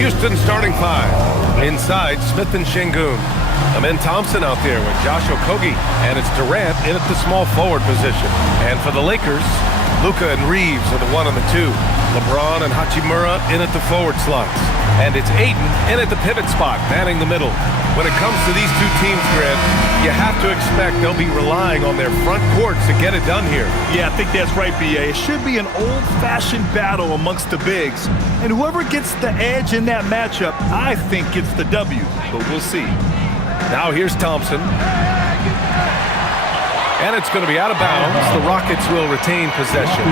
Houston starting five. Inside, Smith and Şengün. Amen Thompson out there with Josh Okogie. And it's Durant in at the small forward position. And for the Lakers, Luka and Reeves are the 1 and the 2. LeBron and Hachimura in at the forward slots. And it's Ayton in at the pivot spot, manning the middle. When it comes to these two teams, Grant, you have to expect they'll be relying on their front courts to get it done here. Yeah, I think that's right, B.A. It should be an old-fashioned battle amongst the bigs. And whoever gets the edge in that matchup, I think gets the W. But we'll see. Now here's Thompson. And it's going to be out of bounds. The Rockets will retain possession.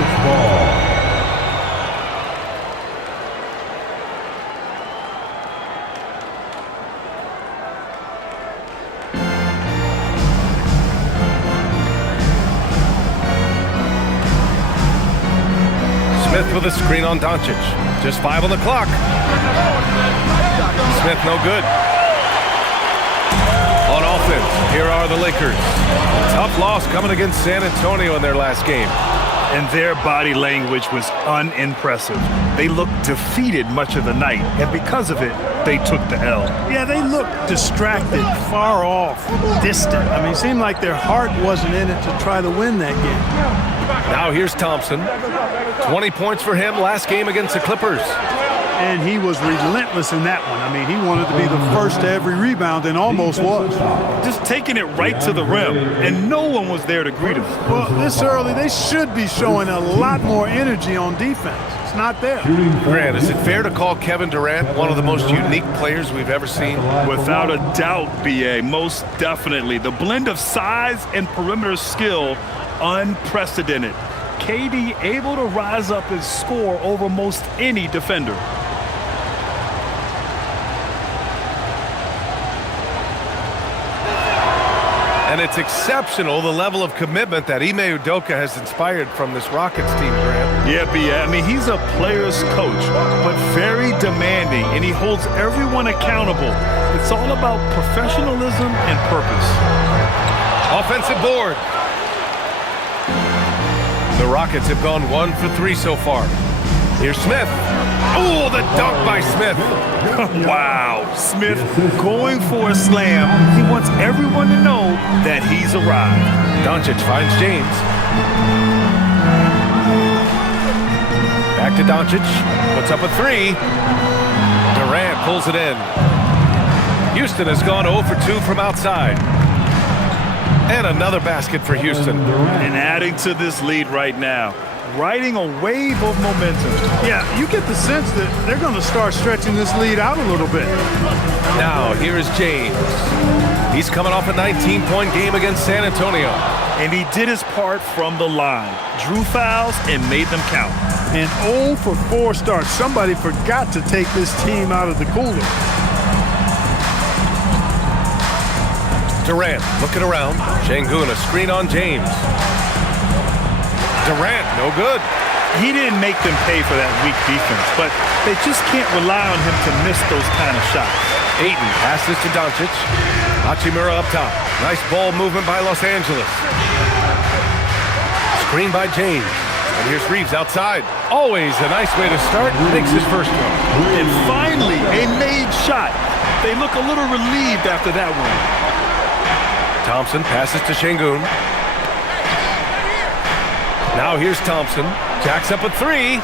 Smith with a screen on Doncic. Just 5 on the clock. Smith no good. On offense, here are the Lakers. Tough loss coming against San Antonio in their last game. And their body language was unimpressive. They looked defeated much of the night, and because of it, they took the L. Yeah, they looked distracted, far off, distant. I mean, it seemed like their heart wasn't in it to try to win that game. Now here's Thompson. 20 points for him last game against the Clippers. And he was relentless in that one. I mean, he wanted to be the first to every rebound and almost was. Just taking it right to the rim, and no one was there to greet him. Well, this early, they should be showing a lot more energy on defense. It's not there. Grant, is it fair to call Kevin Durant one of the most unique players we've ever seen? Without a doubt, B.A., most definitely. The blend of size and perimeter skill, unprecedented. KD able to rise up and score over most any defender. And it's exceptional, the level of commitment that Ime Udoka has inspired from this Rockets team, Grant. Yeah, B.A., I mean, he's a player's coach, but very demanding, and he holds everyone accountable. It's all about professionalism and purpose. Offensive board. The Rockets have gone 1 for 3 so far. Here's Smith. Oh, the dunk by Smith. Wow, Smith going for a slam. He wants everyone to know that he's arrived. Doncic finds James. Back to Doncic. Puts up a 3. Durant pulls it in. Houston has gone 0 for 2 from outside. And another basket for Houston. And adding to this lead right now. Riding a wave of momentum. Yeah, you get the sense that they're going to start stretching this lead out a little bit. Now, here is James. He's coming off a 19-point game against San Antonio. And he did his part from the line. Drew fouls and made them count. And 0 for 4 starts. Somebody forgot to take this team out of the cooler. Durant looking around. Şengün, a screen on James. Durant, no good. He didn't make them pay for that weak defense, but they just can't rely on him to miss those kind of shots. Ayton passes to Doncic. Hachimura up top. Nice ball movement by Los Angeles. Screen by James. And here's Reeves outside. Always a nice way to start. Makes his first one. And finally, a made shot. They look a little relieved after that one. Thompson passes to Şengün. Now here's Thompson. Jacks up a 3.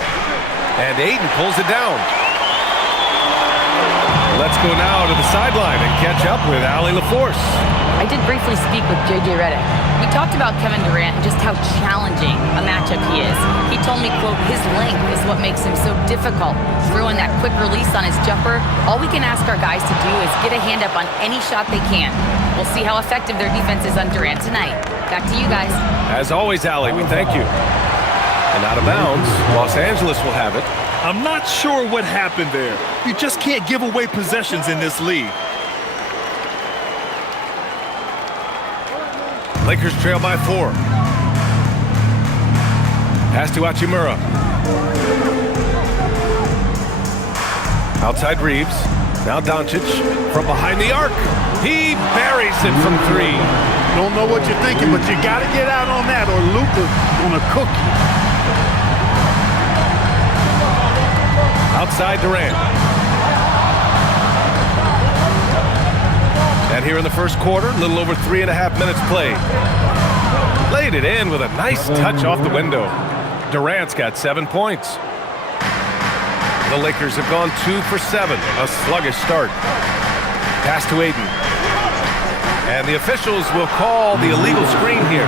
And Ayton pulls it down. Let's go now to the sideline and catch up with Allie LaForce. I did briefly speak with J.J. Redick. We talked about Kevin Durant and just how challenging a matchup he is. He told me, quote, his length is what makes him so difficult. Throwing that quick release on his jumper, all we can ask our guys to do is get a hand up on any shot they can. We'll see how effective their defense is on Durant tonight. Back to you guys. As always, Allie, we thank you. And out of bounds, Los Angeles will have it. I'm not sure what happened there. You just can't give away possessions in this league. Lakers trail by 4. Pass to Hachimura. Outside Reeves. Now Doncic from behind the arc. He buries it from 3. Don't know what you're thinking, but you got to get out on that or Luka's going to cook you. Outside Durant. And here in the first quarter, a little over 3.5 minutes played. Laid it in with a nice touch off the window. Durant's got 7 points. The Lakers have gone 2 for 7. A sluggish start. Pass to Ayton. And the officials will call the illegal screen here.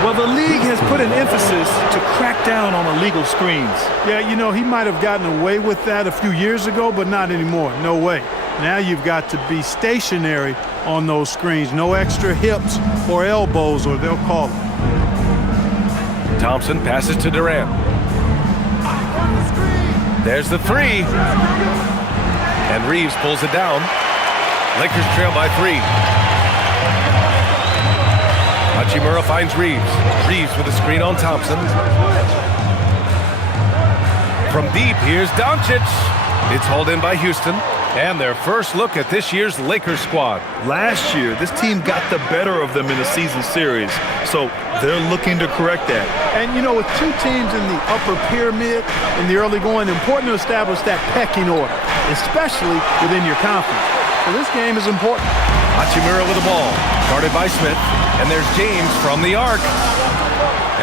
Well, the league has put an emphasis to crack down on illegal screens. Yeah, you know, he might have gotten away with that a few years ago, but not anymore. No way. Now you've got to be stationary on those screens. No extra hips or elbows, or they'll call it. Thompson passes to Durant. There's the three. And Reeves pulls it down. Lakers trail by 3. Hachimura finds Reeves. Reeves with a screen on Thompson. From deep, here's Doncic. It's hauled in by Houston. And their first look at this year's Lakers squad. Last year, this team got the better of them in the season series, so they're looking to correct that. And, you know, with 2 teams in the upper pyramid in the early going, important to establish that pecking order, especially within your conference. So this game is important. Hachimura with the ball, guarded by Smith, and there's James from the arc.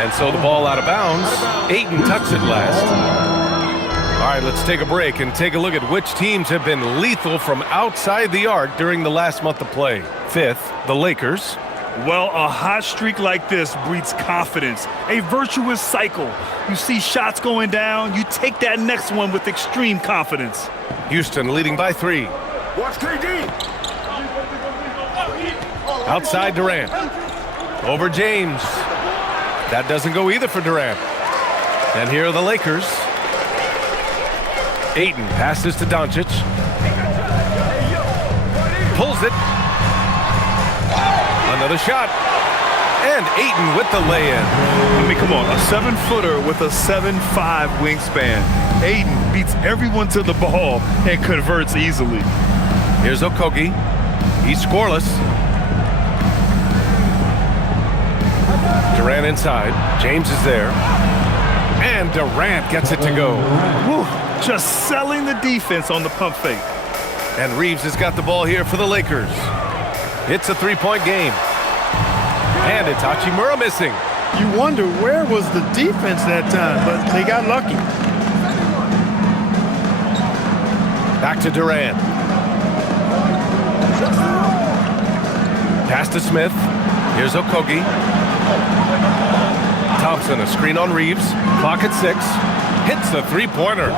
And so the ball out of bounds. Ayton tucks it last. All right, let's take a break and take a look at which teams have been lethal from outside the arc during the last month of play. 5th, the Lakers. Well, a hot streak like this breeds confidence, a virtuous cycle. You see shots going down, you take that next one with extreme confidence. Houston leading by 3. Watch KD. Outside Durant. Over James. That doesn't go either for Durant. And here are the Lakers. Ayton passes to Doncic. Pulls it. Another shot. And Ayton with the lay-in. I mean, come on, a 7-footer with a 7'5" wingspan. Ayton beats everyone to the ball and converts easily. Here's Okogie. He's scoreless. Durant inside. James is there. And Durant gets it to go. Woo, just selling the defense on the pump fake. And Reeves has got the ball here for the Lakers. It's a 3-point game. And it's Hachimura missing. You wonder where was the defense that time, but they got lucky. Back to Durant. Pass to Smith. Here's Okogie. Thompson, a screen on Reeves. Clock at 6. Hits the 3-pointer.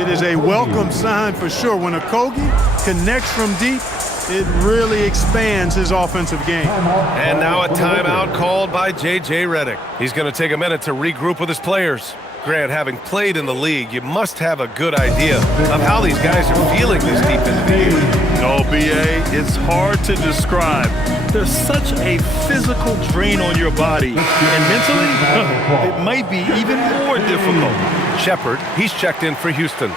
It is a welcome sign for sure. When Okogie connects from deep, it really expands his offensive game. And now a timeout called by J.J. Redick. He's going to take a minute to regroup with his players. Grant, having played in the league, you must have a good idea of how these guys are feeling this deep into the year. No, B.A., it's hard to describe. There's such a physical drain on your body. And mentally, it might be even more difficult. Shepard, he's checked in for Houston.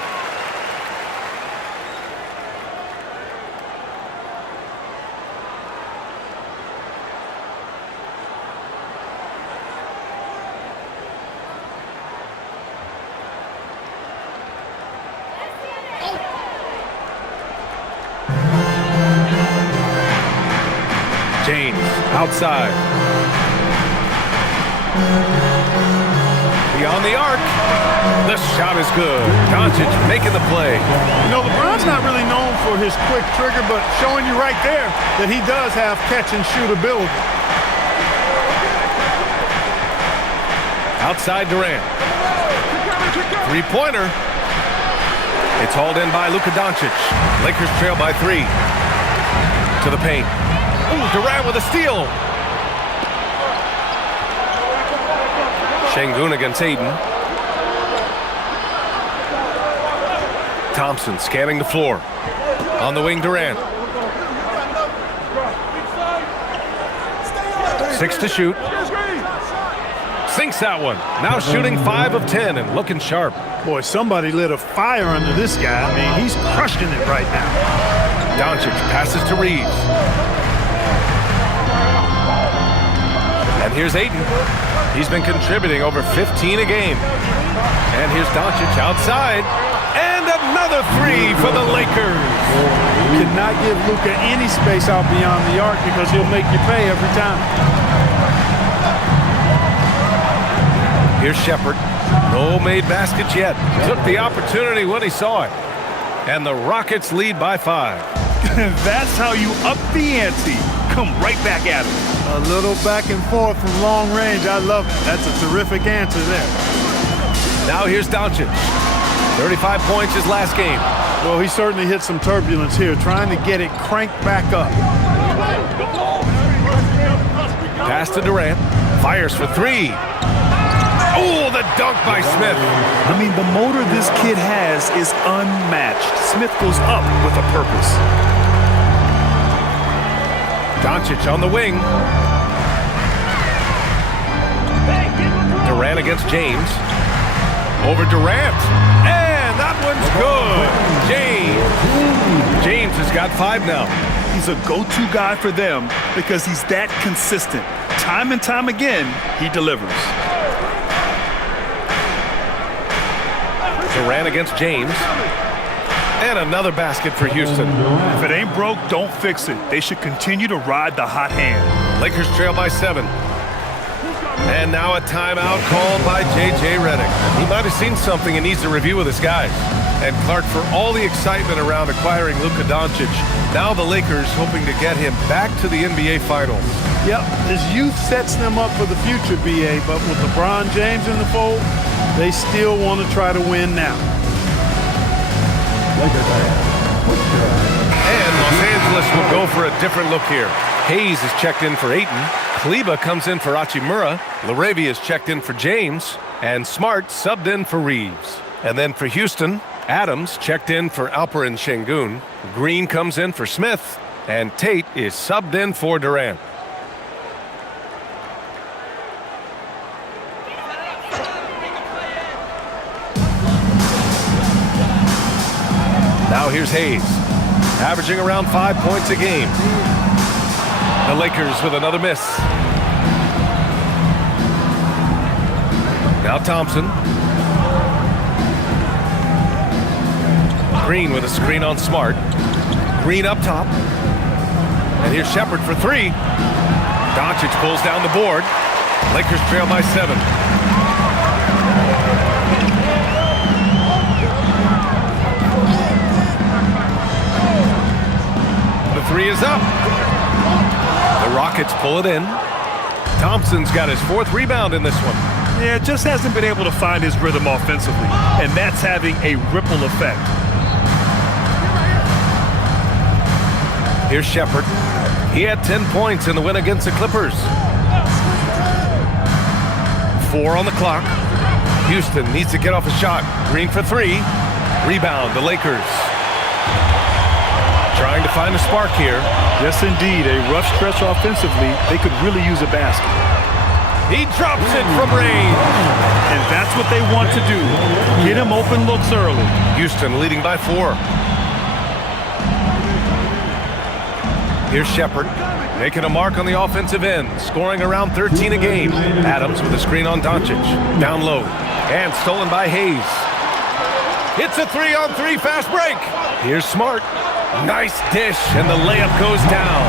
James, outside. Beyond the arc. The shot is good. Doncic making the play. You know, LeBron's not really known for his quick trigger, but showing you right there that he does have catch-and-shoot ability. Outside Durant. 3-pointer. It's hauled in by Luka Doncic. Lakers trail by 3. To the paint. Ooh, Durant with a steal. Şengün against Ayton. Thompson scanning the floor. On the wing, Durant. 6 to shoot. Sinks that one. Now shooting 5 of 10 and looking sharp. Boy, somebody lit a fire under this guy. I mean, he's crushing it right now. Doncic passes to Reeves. And here's Ayton. He's been contributing over 15 a game. And here's Doncic outside. And another Another three for the Lakers. You cannot give Luka any space out beyond the arc because he'll make you pay every time. Here's Shepherd. No made baskets yet. Took the opportunity when he saw it. And the Rockets lead by 5. That's how you up the ante. Come right back at him. A little back and forth from long range. I love it. That's a terrific answer there. Now here's Doncic. 35 points his last game. Well, he certainly hit some turbulence here, trying to get it cranked back up. Pass to Durant. Fires for 3. Oh, the dunk by Smith. I mean, the motor this kid has is unmatched. Smith goes up with a purpose. Doncic on the wing. Durant against James. Over Durant. And that one's good. James has got 5 now. He's a go-to guy for them because he's that consistent. Time and time again, he delivers. Durant against James. And another basket for Houston. If it ain't broke, don't fix it. They should continue to ride the hot hand. Lakers trail by 7. And now a timeout called by J.J. Redick. He might have seen something and needs to review with his guys. And Clark, for all the excitement around acquiring Luka Doncic, now the Lakers hoping to get him back to the NBA Finals. Yep, his youth sets them up for the future, B.A., but with LeBron James in the fold, they still want to try to win now. And Los Angeles will go for a different look here. Hayes is checked in for Ayton. Kleba comes in for Hachimura. Laravia is checked in for James. And Smart subbed in for Reeves. And then for Houston, Adams checked in for Alperen Şengün. Green comes in for Smith. And Tate is subbed in for Durant. Now here's Hayes, averaging around 5 points a game. The Lakers with another miss. Now Thompson. Green with a screen on Smart. Green up top. And here's Shepherd for 3. Doncic pulls down the board. Lakers trail by 7. The 3 is up. The Rockets pull it in. Thompson's got his 4th rebound in this one. Yeah, just hasn't been able to find his rhythm offensively, and that's having a ripple effect. Here's Shepherd. He had 10 points in the win against the Clippers. 4 on the clock. Houston needs to get off a shot. Green for 3. Rebound, the Lakers. Trying to find a spark here. Yes, indeed. A rough stretch offensively. They could really use a basket. He drops it from range. And that's what they want to do. Get him open looks early. Houston leading by 4. Here's Shepherd, making a mark on the offensive end, scoring around 13 a game. Adams with a screen on Doncic. Down low. And stolen by Hayes. It's a 3-on-3 fast break. Here's Smart. Nice dish, and the layup goes down.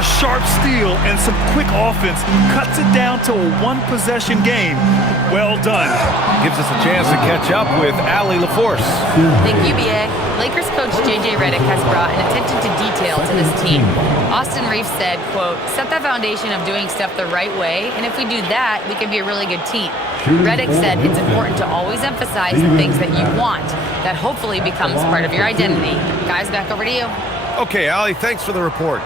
A sharp steal and some quick offense cuts it down to a one-possession game. Well done. Gives us a chance to catch up with Allie LaForce. Thank you, BA. Lakers coach J.J. Redick has brought an attention to detail to this team. Austin Reeves said, quote, set the foundation of doing stuff the right way, and if we do that, we can be a really good team. Redick said it's important to always emphasize the things that you want. That hopefully becomes part of your identity. Guys, back over to you. Okay, Allie, thanks for the report.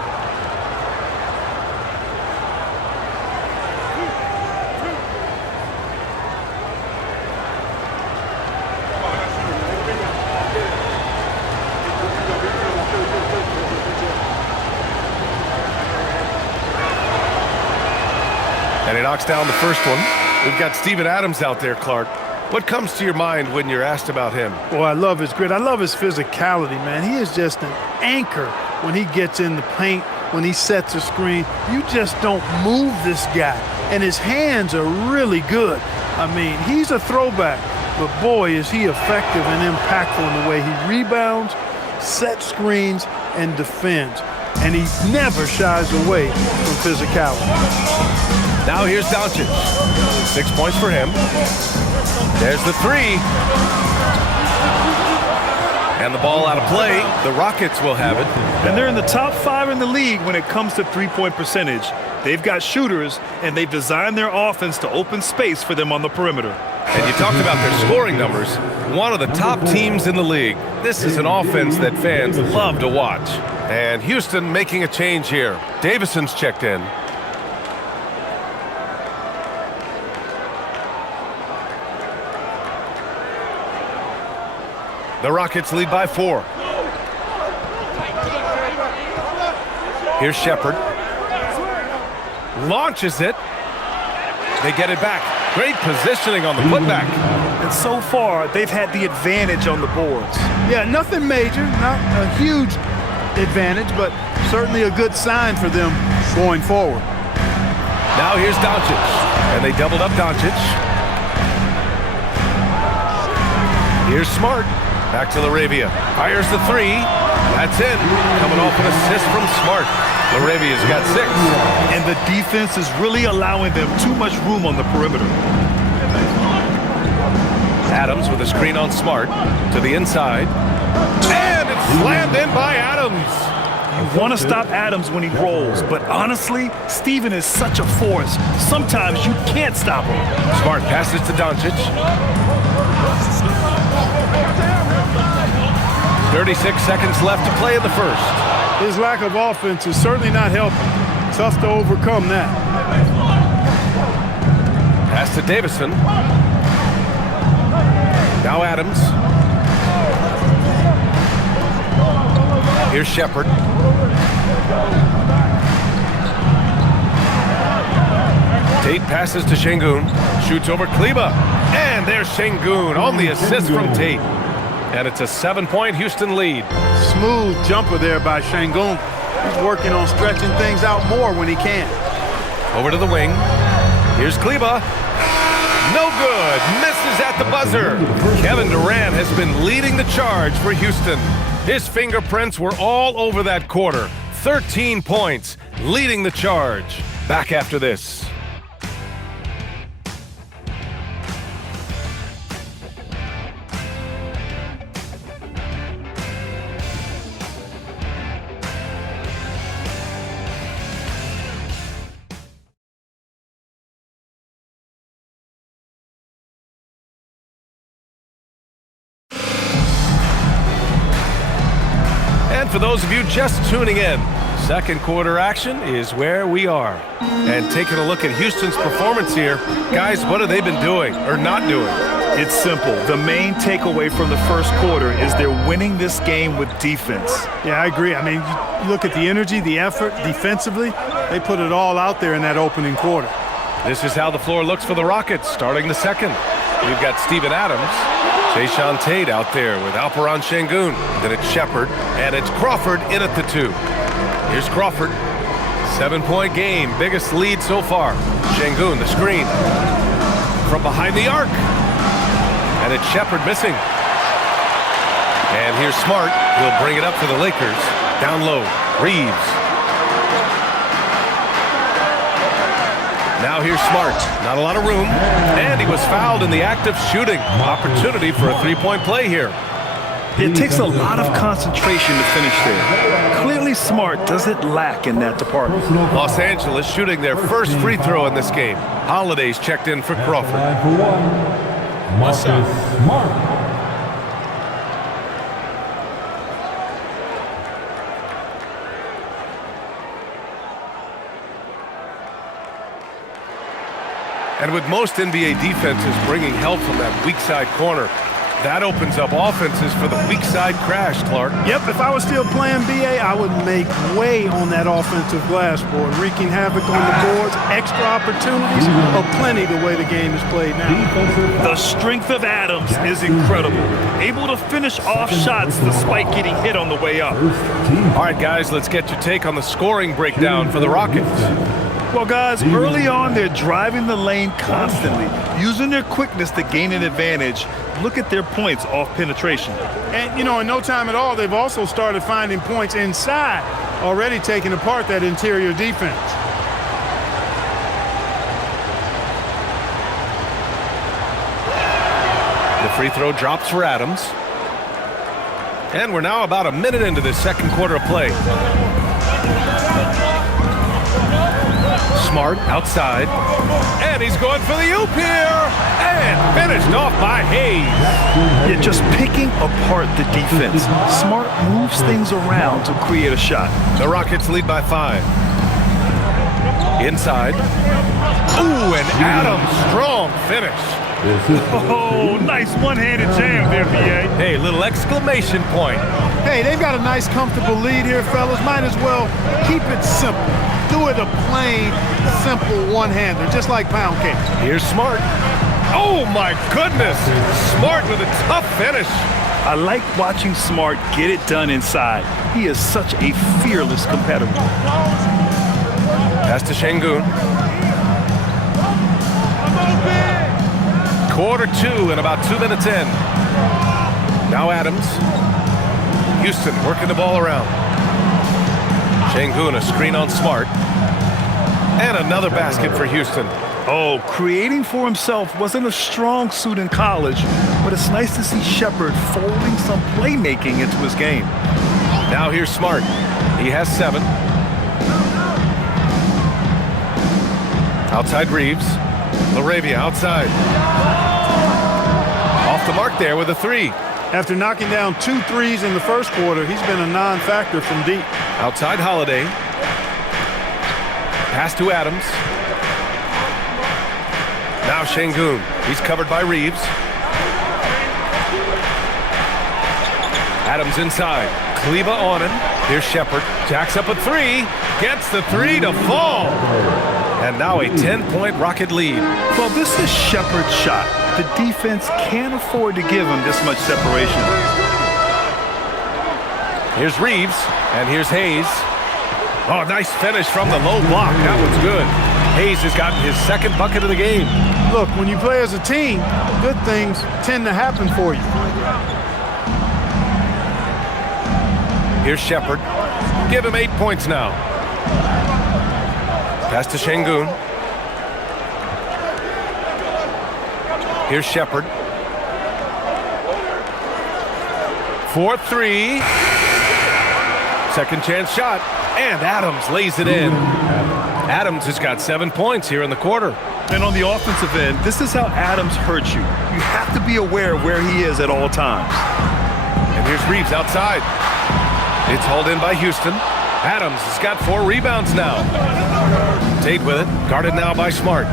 And he knocks down the first one. We've got Steven Adams out there, Clark. What comes to your mind when you're asked about him? Well, I love his grit. I love his physicality, man. He is just an anchor when he gets in the paint, when he sets a screen. You just don't move this guy. And his hands are really good. I mean, he's a throwback. but boy, is he effective and impactful in the way he rebounds, sets screens, and defends. And he never shies away from physicality. Now here's Doncic. 6 points for him. There's the three. And the ball out of play. The Rockets will have it. And they're in the top 5 in the league when it comes to three-point percentage. They've got shooters, and they've designed their offense to open space for them on the perimeter. And you talked about their scoring numbers. One of the top teams in the league. This is an offense that fans love to watch. And Houston making a change here. Davison's checked in. The Rockets lead by 4. Here's Shepherd. Launches it. They get it back. Great positioning on the putback. And so far, they've had the advantage on the boards. Yeah, nothing major, not a huge advantage, but certainly a good sign for them going forward. Now here's Doncic. And they doubled up Doncic. Here's Smart. Back to Laravia. Fires the three. That's in. Coming off an assist from Smart. Laravia's got 6. And the defense is really allowing them too much room on the perimeter. Adams with a screen on Smart. To the inside. And it's slammed in by Adams. You want to stop Adams when he rolls, but honestly, Steven is such a force. Sometimes you can't stop him. Smart passes to Doncic. 36 seconds left to play in the first. His lack of offense is certainly not helping. Tough to overcome that. Pass to Davison. Now Adams. Here's Shepherd. Tate passes to Şengün. Shoots over Kleba. And there's Şengün on the assist from Tate. And it's a 7-point Houston lead. Smooth jumper there by Şengün. He's working on stretching things out more when he can. Over to the wing. Here's Kleba. No good. Misses at the buzzer. Kevin Durant has been leading the charge for Houston. His fingerprints were all over that quarter. 13 points, leading the charge. Back after this. And for those of you just tuning in, second quarter action is where we are. And taking a look at Houston's performance here, guys, what have they been doing or not doing? It's simple. The main takeaway from the first quarter is they're winning this game with defense. Yeah, I agree. I mean, you look at the energy, the effort defensively, they put it all out there in that opening quarter. This is how the floor looks for the Rockets starting the second. We've got Steven Adams. Jae'Sean Tate out there with Alperen Şengün. Then it's Shepherd, and it's Crawford in at the 2. Here's Crawford. 7-point game, biggest lead so far. Şengün, the screen. From behind the arc. And it's Shepherd missing. And here's Smart. He'll bring it up for the Lakers. Down low, Reeves. Now here's Smart. Not a lot of room. And he was fouled in the act of shooting. Opportunity for a three-point play here. It takes a lot of concentration to finish there. Clearly Smart doesn't lack in that department. Los Angeles shooting their first free throw in this game. Holiday's checked in for Crawford. What's up? Smart. And with most NBA defenses bringing help from that weak side corner, that opens up offenses for the weak side crash, Clark. Yep, if I was still playing BA, I would make way on that offensive glass board, wreaking havoc on the boards, extra opportunities, plenty the way the game is played now. The strength of Adams is incredible. Able to finish off shots despite getting hit on the way up. All right, guys, let's get your take on the scoring breakdown for the Rockets. Well, guys, early on, they're driving the lane constantly, using their quickness to gain an advantage. Look at their points off penetration. And, you know, in no time at all, they've also started finding points inside, already taking apart that interior defense. The free throw drops for Adams. And we're now about a minute into this second quarter of play. Smart outside. And he's going for the oop here. And finished off by Hayes. Yeah, just picking apart the defense. Smart moves things around to create a shot. The Rockets lead by 5. Inside. Ooh, and Adams, strong finish. Oh, nice one-handed jam there, B.A. Hey, little exclamation point. Hey, they've got a nice, comfortable lead here, fellas. Might as well keep it simple. Do it a plain, simple one-hander, just like pound cake. Here's Smart. Oh, my goodness. Smart with a tough finish. I like watching Smart get it done inside. He is such a fearless competitor. Pass to Şengün. Quarter 2 and about 2 minutes in. Now Adams. Houston working the ball around. Şengün, a screen on Smart. And another basket for Houston. Oh, creating for himself wasn't a strong suit in college, but it's nice to see Shepherd folding some playmaking into his game. Now here's Smart. He has 7. Outside Reeves. LaRavia outside. Off the mark there with a 3. After knocking down 2 threes in the first quarter, he's been a non-factor from deep. Outside Holiday. Pass to Adams. Now Şengün. He's covered by Reeves. Adams inside. Kleber on him. Here's Shepherd. Jacks up a 3. Gets the 3 to fall. And now a 10-point Rocket lead. Well, this is Shepherd's shot. The defense can't afford to give him this much separation. Here's Reeves, and here's Hayes. Oh, nice finish from the low block. That one's good. Hayes has gotten his second bucket of the game. Look, when you play as a team, good things tend to happen for you. Here's Shepherd. Give him 8 points now. Pass to Şengün. Here's Shepherd. 4-3. Second chance shot. And Adams lays it in. Adams has got 7 points here in the quarter. And on the offensive end, this is how Adams hurts you. You have to be aware of where he is at all times. And here's Reeves outside. It's hauled in by Houston. Adams has got 4 rebounds now. Tate with it. Guarded now by Smart.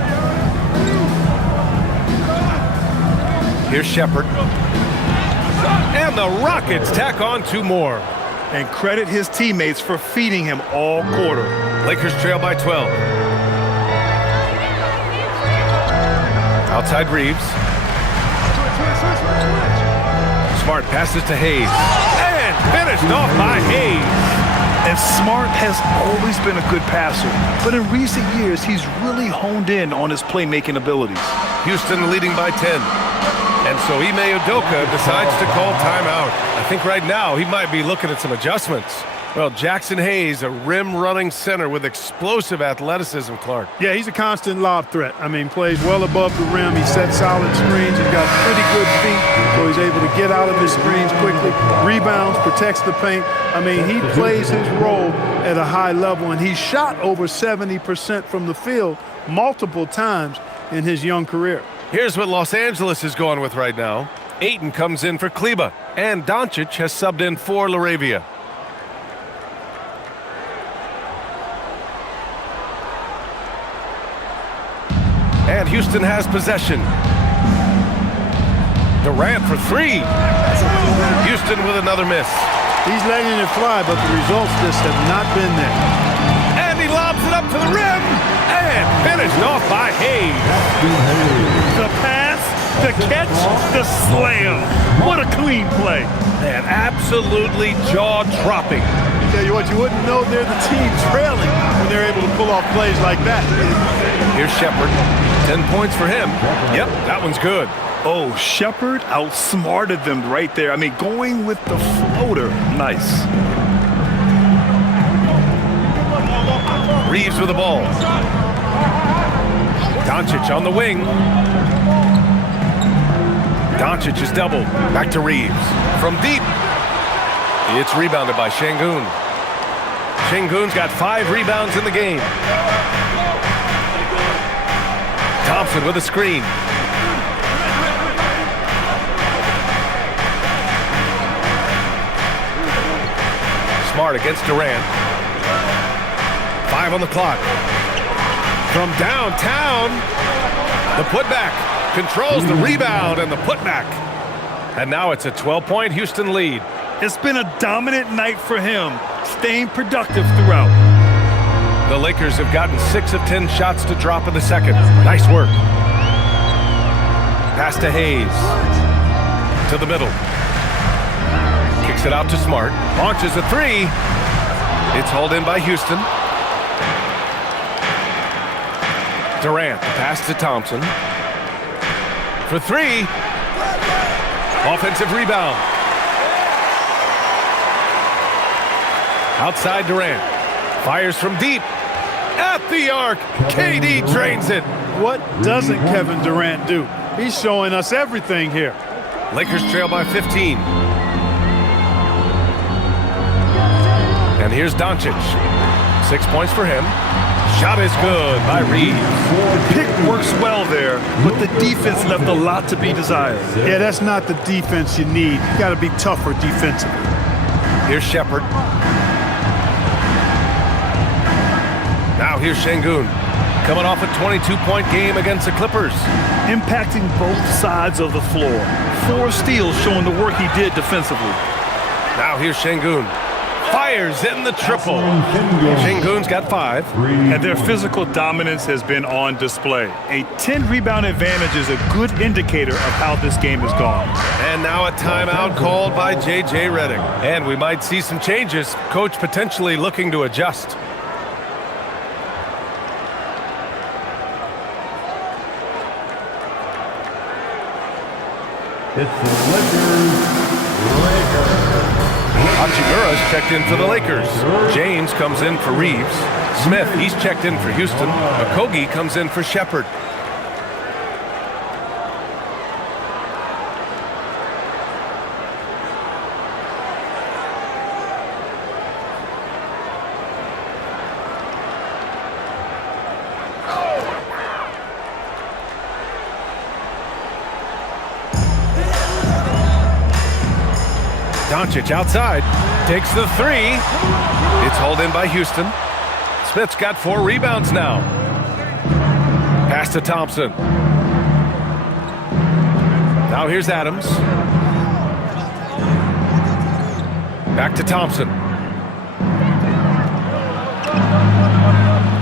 Here's Shepherd. And the Rockets tack on 2 more. And credit his teammates for feeding him all quarter. Lakers trail by 12. Outside Reeves. Smart passes to Hayes. And finished off by Hayes. And Smart has always been a good passer, but in recent years, he's really honed in on his playmaking abilities. Houston leading by 10. And so Ime Udoka decides to call timeout. I think right now he might be looking at some adjustments. Well, Jackson Hayes, a rim-running center with explosive athleticism, Clark. Yeah, he's a constant lob threat. I mean, plays well above the rim. He sets solid screens. He's got pretty good feet, so he's able to get out of his screens quickly. Rebounds, protects the paint. I mean, he plays his role at a high level, and he's shot over 70% from the field multiple times in his young career. Here's what Los Angeles is going with right now. Ayton comes in for Kleber, and Doncic has subbed in for LaRavia. And Houston has possession. Durant for 3. Houston with another miss. He's letting it fly, but the results just have not been there. And he lobs it up to the rim. And finished off by Hayes. The pass, the catch, the slam. What a clean play. And absolutely jaw-dropping. Tell you what, you wouldn't know they're the team trailing when they're able to pull off plays like that. Here's Shepard. 10 points for him. Yep, that one's good. Oh, Shepard outsmarted them right there. I mean, going with the floater. Nice. Reeves with the ball. Doncic on the wing. Doncic is doubled. Back to Reeves. From deep. It's rebounded by Şengün. Şengün's got 5 rebounds in the game. Thompson with a screen. Smart against Durant. 5 on the clock. From downtown, the putback controls the rebound and the putback. And now it's a 12-point Houston lead. It's been a dominant night for him, staying productive throughout. The Lakers have gotten 6 of 10 shots to drop in the second. Nice work. Pass to Hayes. To the middle. Kicks it out to Smart. Launches a 3. It's hauled in by Houston. Durant, pass to Thompson. For 3. Offensive rebound. Outside Durant. Fires from deep. At the arc. KD drains it. What doesn't Kevin Durant do? He's showing us everything here. Lakers trail by 15. And here's Doncic. 6 points for him. Shot is good by Reeves. The pick works well there, but the defense left a lot to be desired. Yeah, that's not the defense you need. You got to be tougher defensively. Here's Shepard. Now here's Şengün. Coming off a 22-point game against the Clippers. Impacting both sides of the floor. 4 steals showing the work he did defensively. Now here's Şengün. Fires in the triple. Şengün's got 5. And their physical dominance has been on display. A 10-rebound advantage is a good indicator of how this game has gone. And now a timeout called by J.J. Redick. And we might see some changes. Coach potentially looking to adjust. It's the Lakers. Hachimura's checked in for the Lakers. James comes in for Reeves. Smith, he's checked in for Houston. Okogie comes in for Shepard. Doncic outside, takes the 3. It's hauled in by Houston. Smith's got 4 rebounds now. Pass to Thompson. Now here's Adams. Back to Thompson.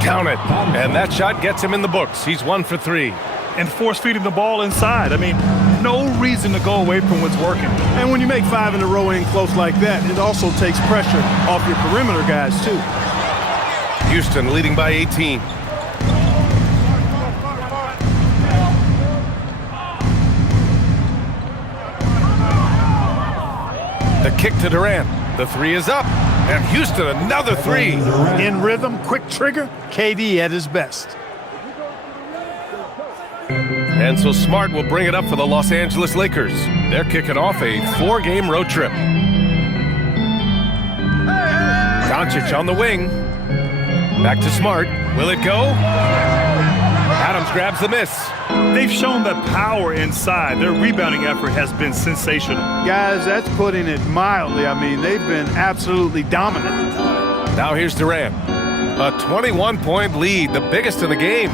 Count it. And that shot gets him in the books. He's 1 for 3. And force feeding the ball inside. I mean, no reason to go away from what's working. And when you make 5 in a row in close like that, it also takes pressure off your perimeter guys, too. Houston leading by 18. The kick to Durant. The 3 is up. And Houston, another 3. In rhythm, quick trigger, KD at his best. And so Smart will bring it up for the Los Angeles Lakers. They're kicking off a 4-game road trip. Doncic on the wing. Back to Smart. Will it go? Adams grabs the miss. They've shown the power inside. Their rebounding effort has been sensational. Guys, that's putting it mildly. I mean, they've been absolutely dominant. Now here's Durant. A 21-point lead, the biggest in the game.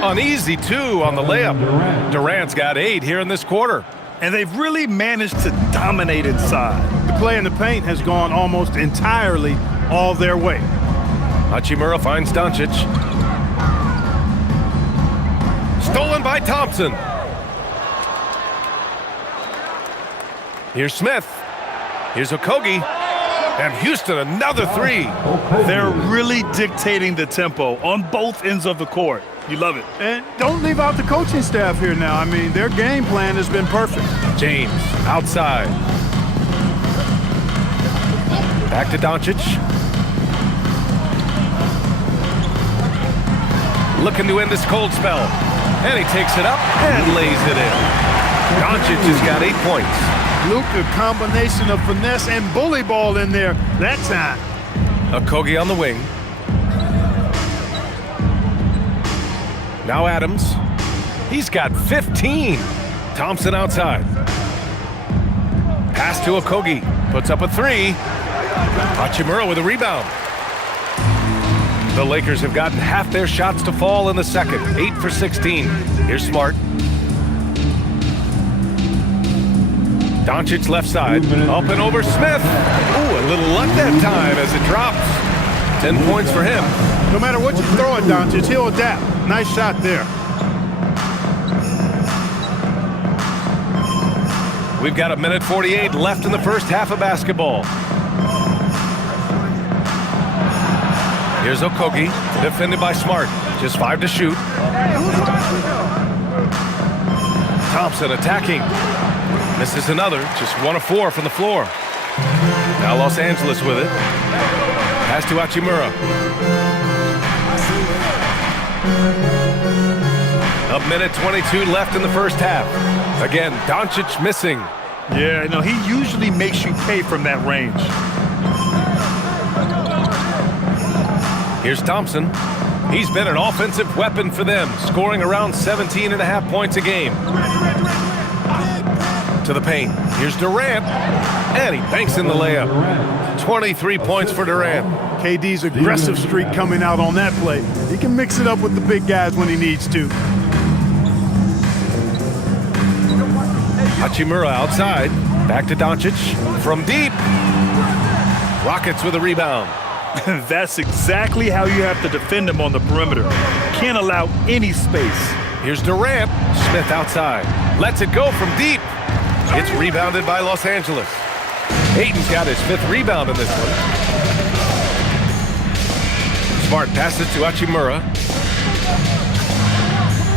An easy 2 on the layup. Durant's got 8 here in this quarter. And they've really managed to dominate inside. The play in the paint has gone almost entirely all their way. Hachimura finds Doncic. Stolen by Thompson. Here's Smith. Here's Okogie. And Houston, another three. They're really dictating the tempo on both ends of the court. You love it. And don't leave out the coaching staff here now. I mean, their game plan has been perfect. James, outside. Back to Doncic. Looking to end this cold spell. And he takes it up and lays it in. Doncic has got 8 points. Luka, combination of finesse and bully ball in there that time. Okogie on the wing. Now Adams. He's got 15. Thompson outside. Pass to Okogie. Puts up a three. Hachimura with a rebound. The Lakers have gotten half their shots to fall in the second. 8 for 16. Here's Smart. Doncic left side. Up and over Smith. Ooh, a little luck that time as it drops. 10 points for him. No matter what you throw at Doncic, he'll adapt. Nice shot there. We've got 1:48 left in the first half of basketball. Here's Okogie, defended by Smart. Just 5 to shoot. Thompson attacking. Misses another, just 1 of 4 from the floor. Now Los Angeles with it. Pass to Hachimura. A 1:22 left in the first half. Again, Doncic missing. Yeah, no, he usually makes you pay from that range. Here's Thompson. He's been an offensive weapon for them, scoring around 17.5 points a game. To the paint. Here's Durant. And he banks in the layup. 23 points for Durant. KD's aggressive streak coming out on that play. He can mix it up with the big guys when he needs to. Hachimura outside. Back to Doncic. From deep. Rockets with a rebound. That's exactly how you have to defend him on the perimeter. Can't allow any space. Here's Durant. Smith outside. Lets it go from deep. It's rebounded by Los Angeles. Ayton's got his 5th rebound in this one. Smart passes to Hachimura.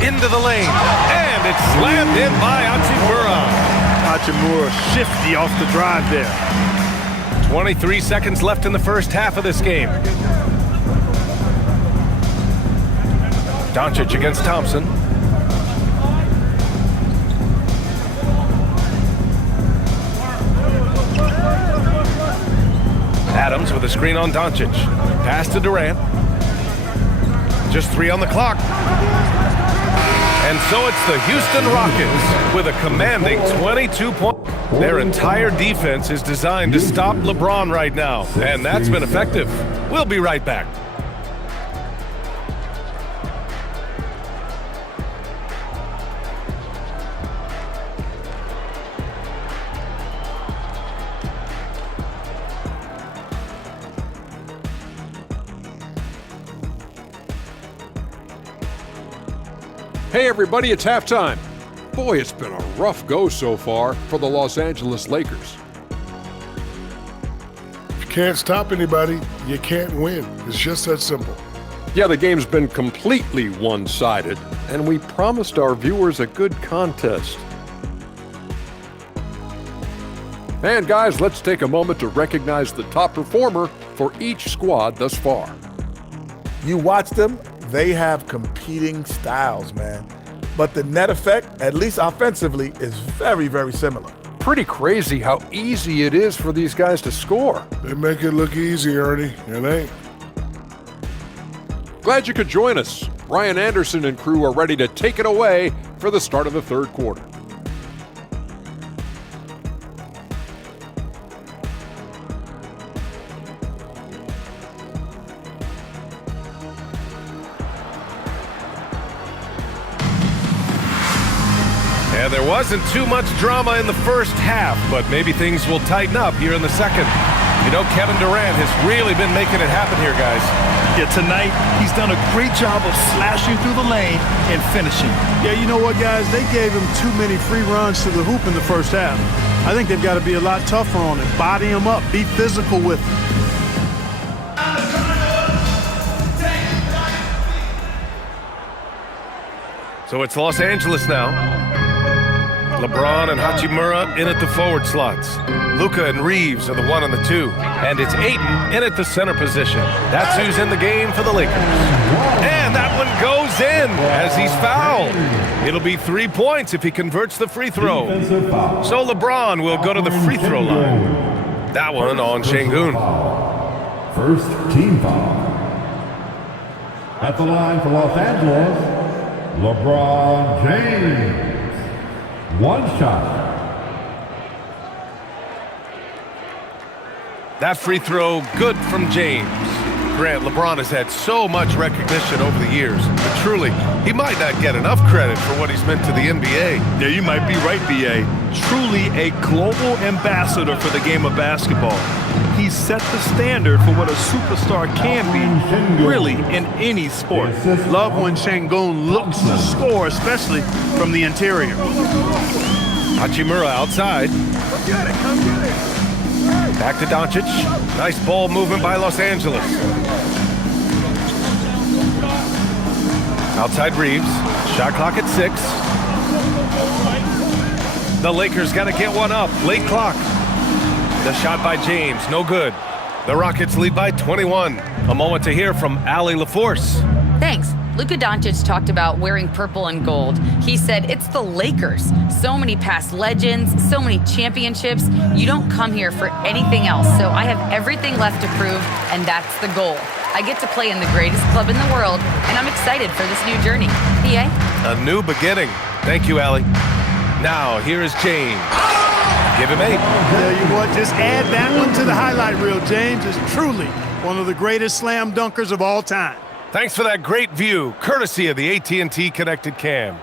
Into the lane. And it's slammed in by Hachimura. Hachimura shifty off the drive there. 23 seconds left in the first half of this game. Doncic against Thompson. Adams with a screen on Doncic. Pass to Durant. Just 3 on the clock. And so it's the Houston Rockets with a commanding 22 points. Their entire defense is designed to stop LeBron right now, and that's been effective. We'll be right back. Hey everybody, it's halftime. Boy, it's been a rough go so far for the Los Angeles Lakers. If you can't stop anybody, you can't win. It's just that simple. Yeah, the game's been completely one-sided, and we promised our viewers a good contest. And guys, let's take a moment to recognize the top performer for each squad thus far. You watch them, they have competing styles, man. But the net effect, at least offensively, is very, very similar. Pretty crazy how easy it is for these guys to score. They make it look easy, Ernie. It ain't. Glad you could join us. Ryan Anderson and crew are ready to take it away for the start of the third quarter. And there wasn't too much drama in the first half, but maybe things will tighten up here in the second. You know, Kevin Durant has really been making it happen here, guys. Yeah, tonight he's done a great job of slashing through the lane and finishing. Yeah, you know what, guys? They gave him too many free runs to the hoop in the first half. I think they've got to be a lot tougher on him. Body him up. Be physical with him. So it's Los Angeles now. LeBron and Hachimura in at the forward slots. Luka and Reeves are the 1 and the 2. And it's Ayton in at the center position. That's who's in the game for the Lakers. And that one goes in as he's fouled. It'll be 3 points if he converts the free throw. So LeBron will go to the free throw line. That one on Şengün. First team foul. At the line for Los Angeles, LeBron James. One shot. That free throw, good from James. Grant, LeBron has had so much recognition over the years, but truly, he might not get enough credit for what he's meant to the NBA. Yeah, you might be right, B.A. Truly a global ambassador for the game of basketball. He set the standard for what a superstar can be, really, in any sport. Love when Şengün looks to score, especially from the interior. Hachimura outside. Back to Doncic. Nice ball movement by Los Angeles. Outside Reeves. Shot clock at 6. The Lakers got to get one up. Late clock. The shot by James, no good. The Rockets lead by 21. A moment to hear from Allie LaForce. Thanks. Luka Doncic talked about wearing purple and gold. He said, it's the Lakers. So many past legends, so many championships. You don't come here for anything else. So I have everything left to prove, and that's the goal. I get to play in the greatest club in the world, and I'm excited for this new journey. PA? A new beginning. Thank you, Allie. Now, here is James. Give him 8. Tell you what, just add that one to the highlight reel. James is truly one of the greatest slam dunkers of all time. Thanks for that great view, courtesy of the AT&T Connected Cam.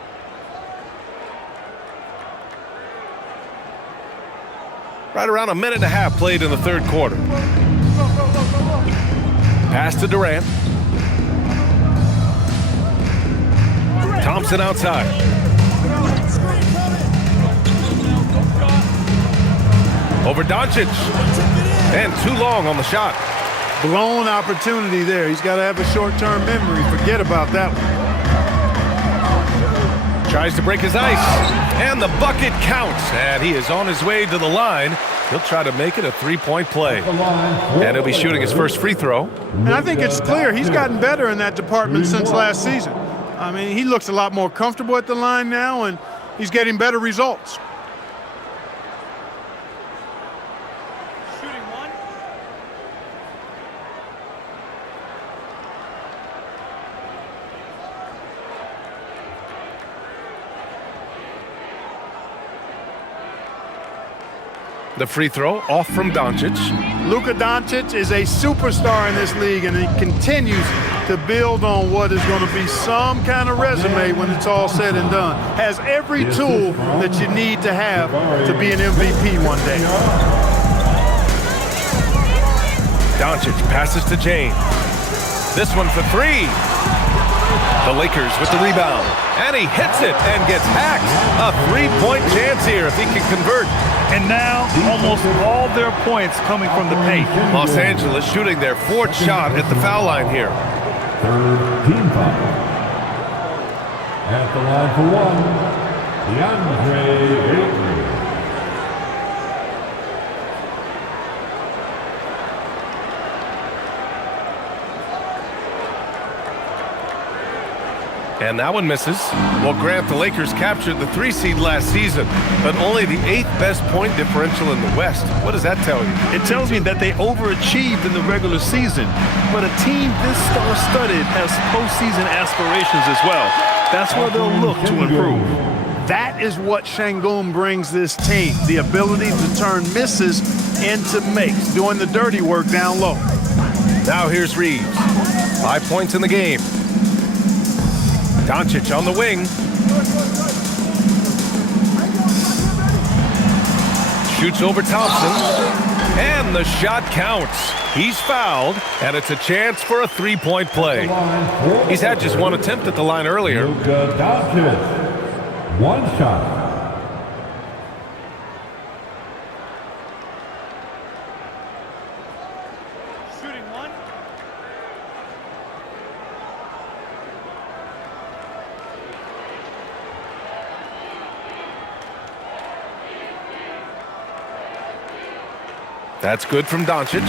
Right around a minute and a half played in the third quarter. Pass to Durant. Thompson outside. Over Doncic. And too long on the shot. Blown opportunity there. He's got to have a short-term memory. Forget about that one. Tries to break his ice. And the bucket counts. And he is on his way to the line. He'll try to make it a 3-point play. And he'll be shooting his first free throw. And I think it's clear he's gotten better in that department since last season. I mean, he looks a lot more comfortable at the line now, and he's getting better results. The free throw off from Doncic. Luka Doncic is a superstar in this league, and he continues to build on what is going to be some kind of resume when it's all said and done. Has every tool that you need to have to be an MVP one day. Doncic passes to James. This one for 3. The Lakers with the rebound. And he hits it and gets hacked. A 3-point chance here if he can convert. And now, almost all their points coming from the paint. Los Angeles shooting their 4th shot at the foul line here. Third team foul. At the line for 1, DeAndre Ayton. And that one misses. Well, Grant, the Lakers captured the 3 seed last season, but only the 8th best point differential in the West. What does that tell you? It tells me that they overachieved in the regular season, but a team this star-studded has postseason aspirations as well. That's where they'll look to improve. That is what Şengün brings this team, the ability to turn misses into makes, doing the dirty work down low. Now here's Reeves. 5 points in the game. Doncic on the wing. Shoots over Thompson. And the shot counts. He's fouled, and it's a chance for a 3-point play. He's had just 1 attempt at the line earlier. Luka Doncic. 1 shot. That's good from Doncic.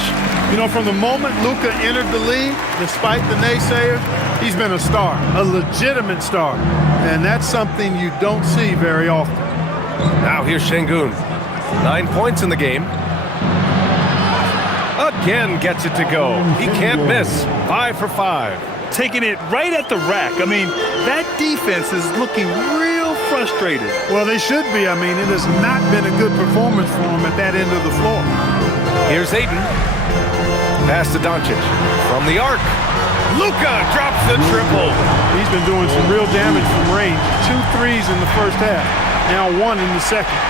You know, from the moment Luka entered the league, despite the naysayers, he's been a star, a legitimate star. And that's something you don't see very often. Now here's Şengün. 9 points in the game. Again gets it to go. He can't miss. 5 for 5. Taking it right at the rack. I mean, that defense is looking real frustrated. Well, they should be. I mean, it has not been a good performance for him at that end of the floor. Here's Ayton. Pass to Doncic. From the arc. Luka drops the triple. He's been doing some real damage from range. 2 threes in the first half. Now 1 in the second.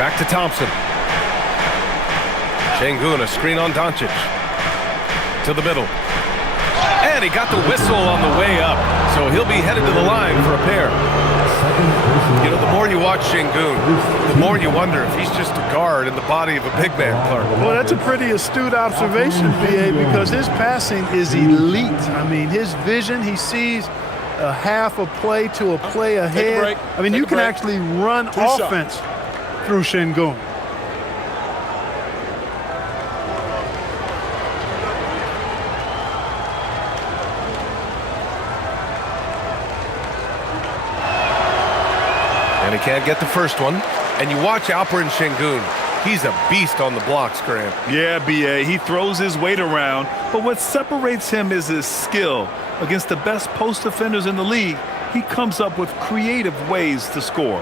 Back to Thompson. Şengün, a screen on Doncic. To the middle. And he got the whistle on the way up. So he'll be headed to the line for a pair. You know, the more you watch Şengün, the more you wonder if he's just a guard in the body of a big man, Clark. Well, that's a pretty astute observation, B.A., because his passing is elite. I mean, his vision, he sees a half a play to a play ahead. I mean, you can actually run offense through Şengün. And he can't get the first one. And you watch Alperen Şengün. He's a beast on the blocks, Grant. Yeah, B.A., he throws his weight around, but what separates him is his skill. Against the best post defenders in the league, he comes up with creative ways to score.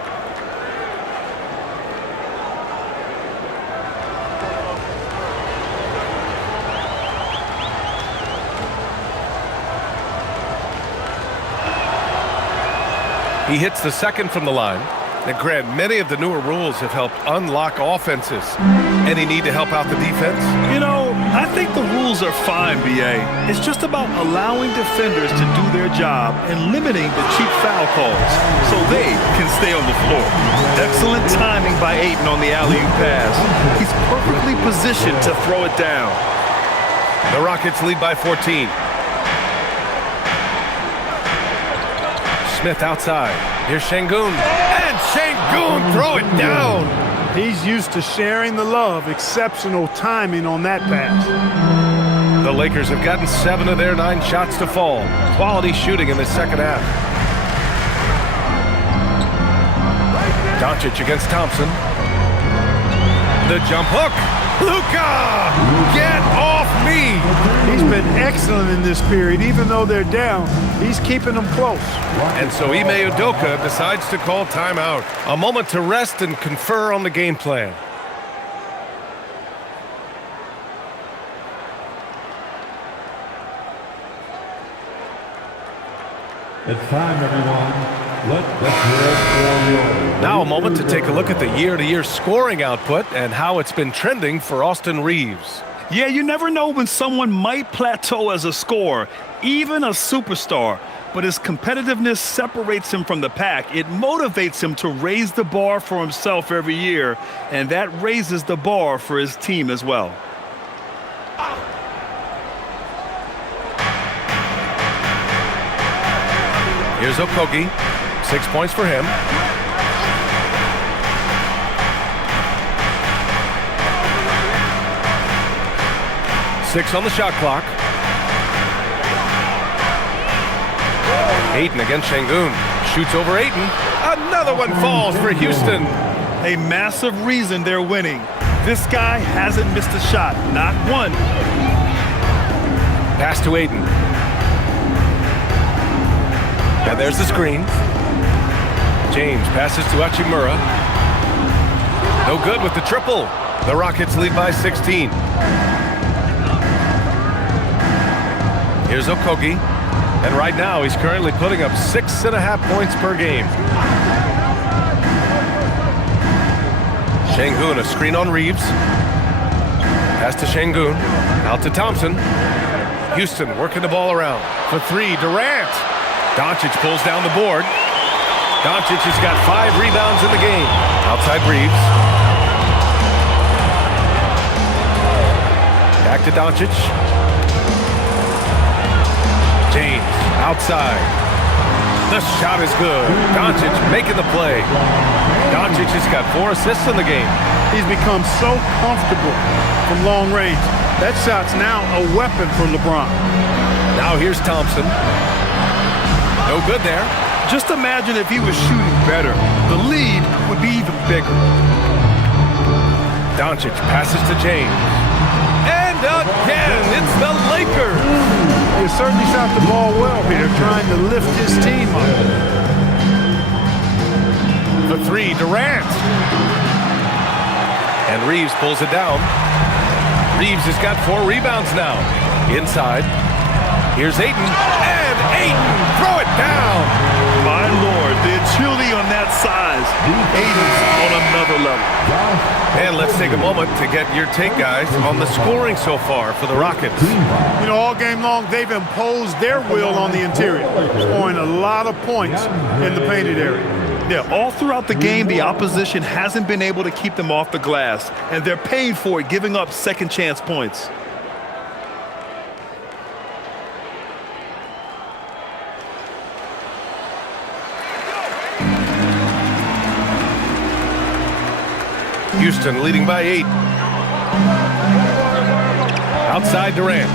He hits the second from the line. And Grant, many of the newer rules have helped unlock offenses. Any need to help out the defense? You know, I think the rules are fine, B.A. It's just about allowing defenders to do their job and limiting the cheap foul calls so they can stay on the floor. Excellent timing by Ayton on the alley-oop pass. He's perfectly positioned to throw it down. The Rockets lead by 14. Smith outside. Here's Şengün. And Şengün throw it down. He's used to sharing the love. Exceptional timing on that pass. The Lakers have gotten 7 of their 9 shots to fall. Quality shooting in the second half. Doncic against Thompson. The jump hook. Luka! Get off me! He's been excellent in this period. Even though they're down, he's keeping them close. And so Ime Udoka decides to call timeout. A moment to rest and confer on the game plan. It's time, everyone. Let's hear it for you. Now a moment to take a look at the year-to-year scoring output and how it's been trending for Austin Reeves. Yeah, you never know when someone might plateau as a scorer, even a superstar. But his competitiveness separates him from the pack. It motivates him to raise the bar for himself every year, and that raises the bar for his team as well. Here's Okogie. 6 points for him. Six on the shot clock. Ayton against Şengün. Shoots over Ayton. Another one falls for Houston. A massive reason they're winning. This guy hasn't missed a shot, not one. Pass to Ayton. And there's the screen. James passes to Hachimura. No good with the triple. The Rockets lead by 16. Here's Okogie. And right now, he's currently putting up 6.5 points per game. Şengün, a screen on Reeves. Pass to Şengün. Out to Thompson. Houston working the ball around. For 3, Durant. Doncic pulls down the board. Doncic has got 5 rebounds in the game. Outside Reeves. Back to Doncic. James outside. The shot is good. Doncic making the play. Doncic has got 4 assists in the game. He's become so comfortable from long range. That shot's now a weapon for LeBron. Now here's Thompson. No good there. Just imagine if he was shooting better. The lead would be even bigger. Doncic passes to James. And again, it's the Lakers. He certainly shot the ball well here, trying to lift his team up. The 3, Durant. And Reeves pulls it down. Reeves has got 4 rebounds now. Inside. Here's Ayton. And Ayton, throw it down. My Lord, the agility on that size. Ayton's on another level. And let's take a moment to get your take, guys, on the scoring so far for the Rockets. You know, all game long, they've imposed their will on the interior, scoring a lot of points in the painted area. Yeah, all throughout the game, the opposition hasn't been able to keep them off the glass, and they're paying for it, giving up second chance points. Houston leading by 8. Outside Durant.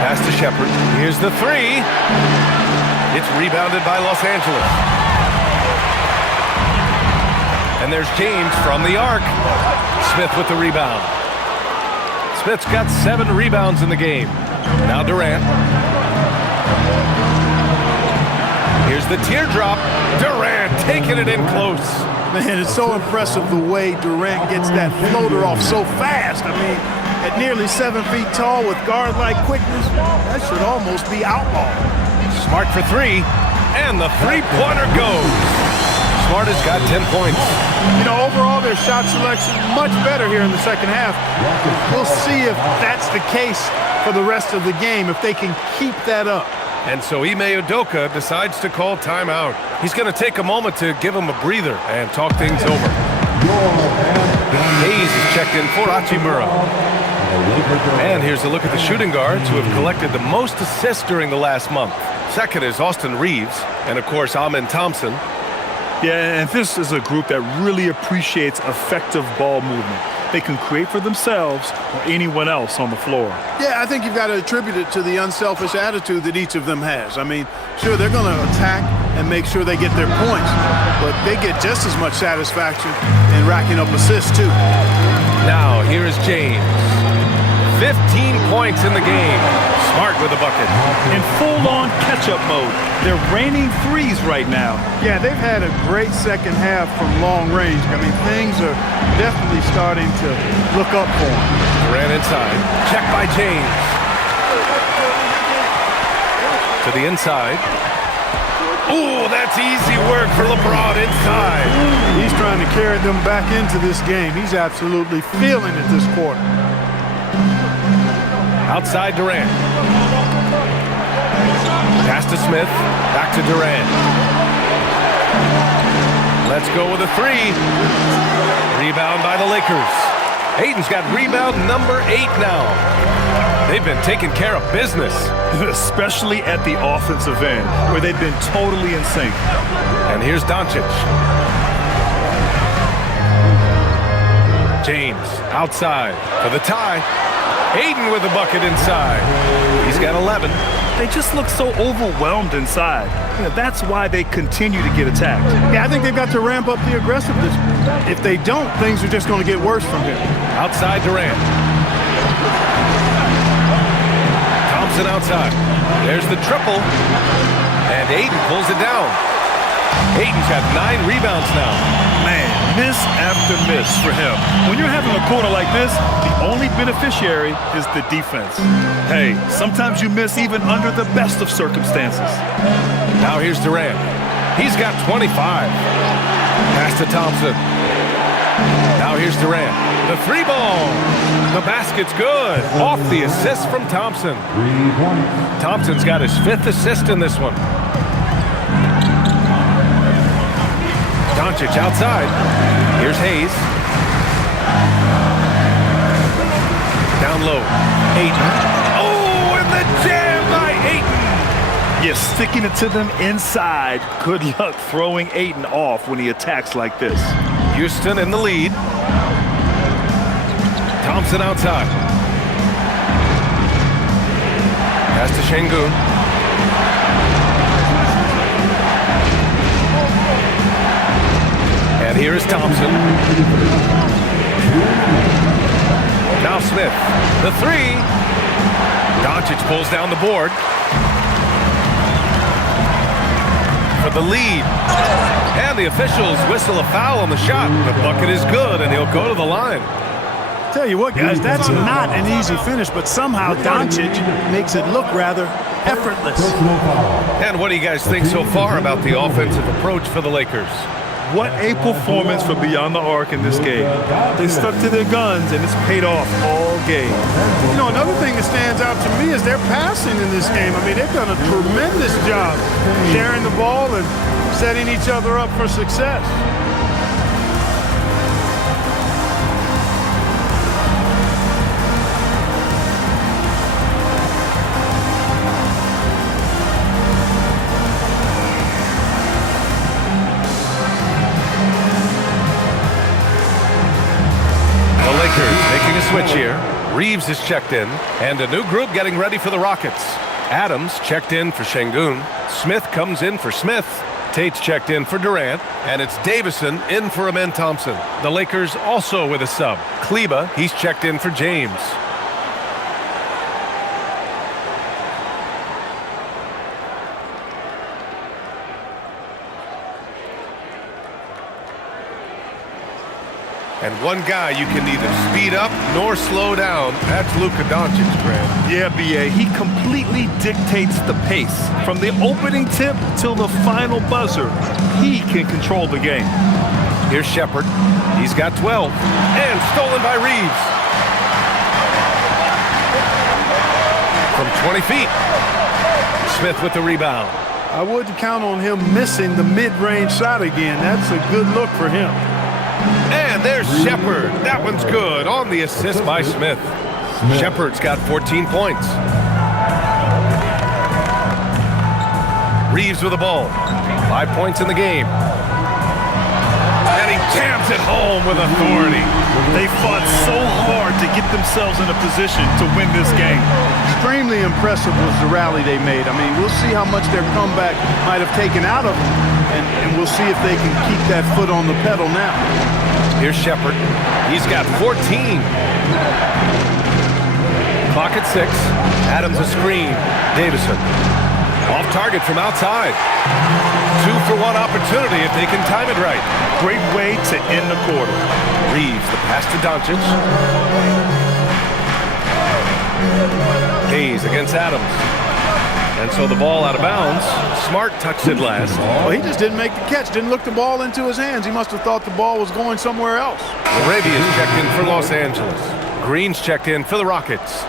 Pass to Shepard. Here's the 3. It's rebounded by Los Angeles. And there's James from the arc. Smith with the rebound. Smith's got 7 rebounds in the game. Now Durant. Here's the teardrop. Durant taking it in close. Man, it's so impressive the way Durant gets that floater off so fast. I mean, at nearly 7 feet tall with guard-like quickness, that should almost be outlawed. Smart for 3, and the three-pointer goes. Smart has got 10 points. You know, overall, their shot selection much better here in the second half. We'll see if that's the case for the rest of the game, if they can keep that up. And so Ime Udoka decides to call timeout. He's going to take a moment to give him a breather and talk things over. Hayes is checked in for Hachimura. And here's a look at the shooting guards who have collected the most assists during the last month. Second is Austin Reeves, and of course, Amen Thompson. Yeah, and this is a group that really appreciates effective ball movement. They can create for themselves or anyone else on the floor. Yeah, I think you've got to attribute it to the unselfish attitude that each of them has. I mean, sure, they're going to attack and make sure they get their points, but they get just as much satisfaction in racking up assists, too. Now, here is James. 15 points in the game. Smart with a bucket. In full-on catch-up mode. They're raining threes right now. Yeah, they've had a great second half from long range. I mean, things are definitely starting to look up for them. Durant inside. Check by James. To the inside. Ooh, that's easy work for LeBron inside. He's trying to carry them back into this game. He's absolutely feeling it this quarter. Outside Durant. Pass to Smith. Back to Durant. Let's go with a 3. Rebound by the Lakers. Ayton's got rebound number 8 now. They've been taking care of business. Especially at the offensive end, where they've been totally in sync. And here's Doncic. James outside for the tie. Ayton with a bucket inside. He's got 11. They just look so overwhelmed inside. You know, that's why they continue to get attacked. Yeah, I think they've got to ramp up the aggressiveness. If they don't, things are just going to get worse from here. Outside Durant. Thompson outside. There's the triple. And Ayton pulls it down. Ayton's got 9 rebounds now. Man, miss after miss for him. When you're having a quarter like this, the only beneficiary is the defense. Hey, sometimes you miss even under the best of circumstances. Now here's Durant. He's got 25. Pass to Thompson. Now here's Durant. The 3-ball. The basket's good. Off the assist from Thompson. Thompson's got his 5th assist in this one. Doncic outside. Here's Hayes. Down low. Ayton. Oh, and the jam by Ayton. is sticking it to them inside. Good luck throwing Ayton off when he attacks like this. Houston in the lead. Thompson outside. Pass to Şengün. And here is Thompson. Now Smith. The three. Doncic pulls down the board. For the lead. And the officials whistle a foul on the shot. The bucket is good, and he'll go to the line. Tell you what, guys, that's not an easy finish, but somehow Doncic makes it look rather effortless. And what do you guys think so far about the offensive approach for the Lakers? What a performance for beyond the arc in this game. They stuck to their guns, and it's paid off all game. You know, another thing that stands out to me is their passing in this game. I mean, they've done a tremendous job sharing the ball and setting each other up for success. Making a switch here. Reeves is checked in, and a new group getting ready for the Rockets. Adams checked in for Şengün. Smith comes in for Smith. Tate's checked in for Durant, and it's Davison in for Amen Thompson. The Lakers also with a sub. Kleba, he's checked in for James. And one guy you can neither speed up nor slow down. That's Luka Doncic, Grant. Yeah, B.A., he completely dictates the pace. From the opening tip till the final buzzer, he can control the game. Here's Shepherd. He's got 12. And stolen by Reeves. From 20 feet. Smith with the rebound. I wouldn't count on him missing the mid-range shot again. That's a good look for him. And there's Shepherd. That one's good on the assist by Smith. Shepherd's got 14 points. Reeves with the ball. 5 points in the game. And he jams it home with authority. They fought so hard to get themselves in a position to win this game. Extremely impressive was the rally they made. I mean, we'll see how much their comeback might have taken out of them, and we'll see if they can keep that foot on the pedal now. Here's Shepherd. He's got 14. Clock at 6. Adams a screen. Davison. Off target from outside. 2-for-1 opportunity if they can time it right. Great way to end the quarter. Reeves, the pass to Doncic. Hayes against Adams. And so the ball out of bounds. Smart touched it last. Well, he just didn't make the catch. Didn't look the ball into his hands. He must have thought the ball was going somewhere else. Arabia's checked in for Los Angeles. Green's checked in for the Rockets.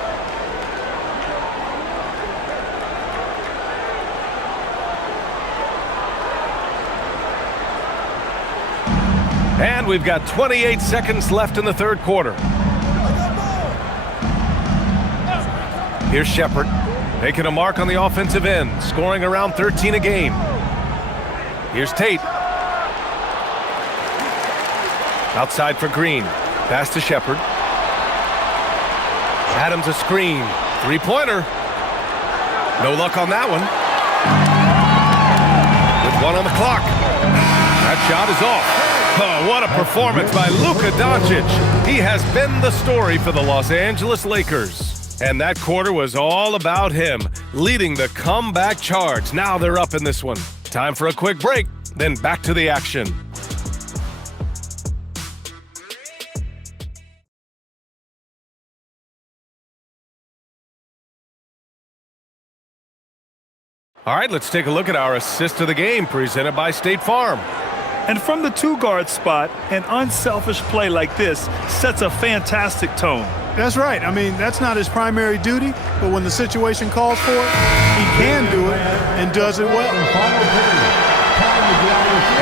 And we've got 28 seconds left in the third quarter. Here's Shepherd. Making a mark on the offensive end, scoring around 13 a game. Here's Tate. Outside for Green. Pass to Shepherd. Adams a screen. Three-pointer. No luck on that one. With 1 on the clock. That shot is off. Oh, what a performance by Luka Doncic. He has been the story for the Los Angeles Lakers. And that quarter was all about him, leading the comeback charge. Now they're up in this one. Time for a quick break, then back to the action. All right, let's take a look at our assist of the game presented by State Farm. And from the two-guard spot, an unselfish play like this sets a fantastic tone. That's right. I mean, that's not his primary duty, but when the situation calls for it, he can do it and does it well.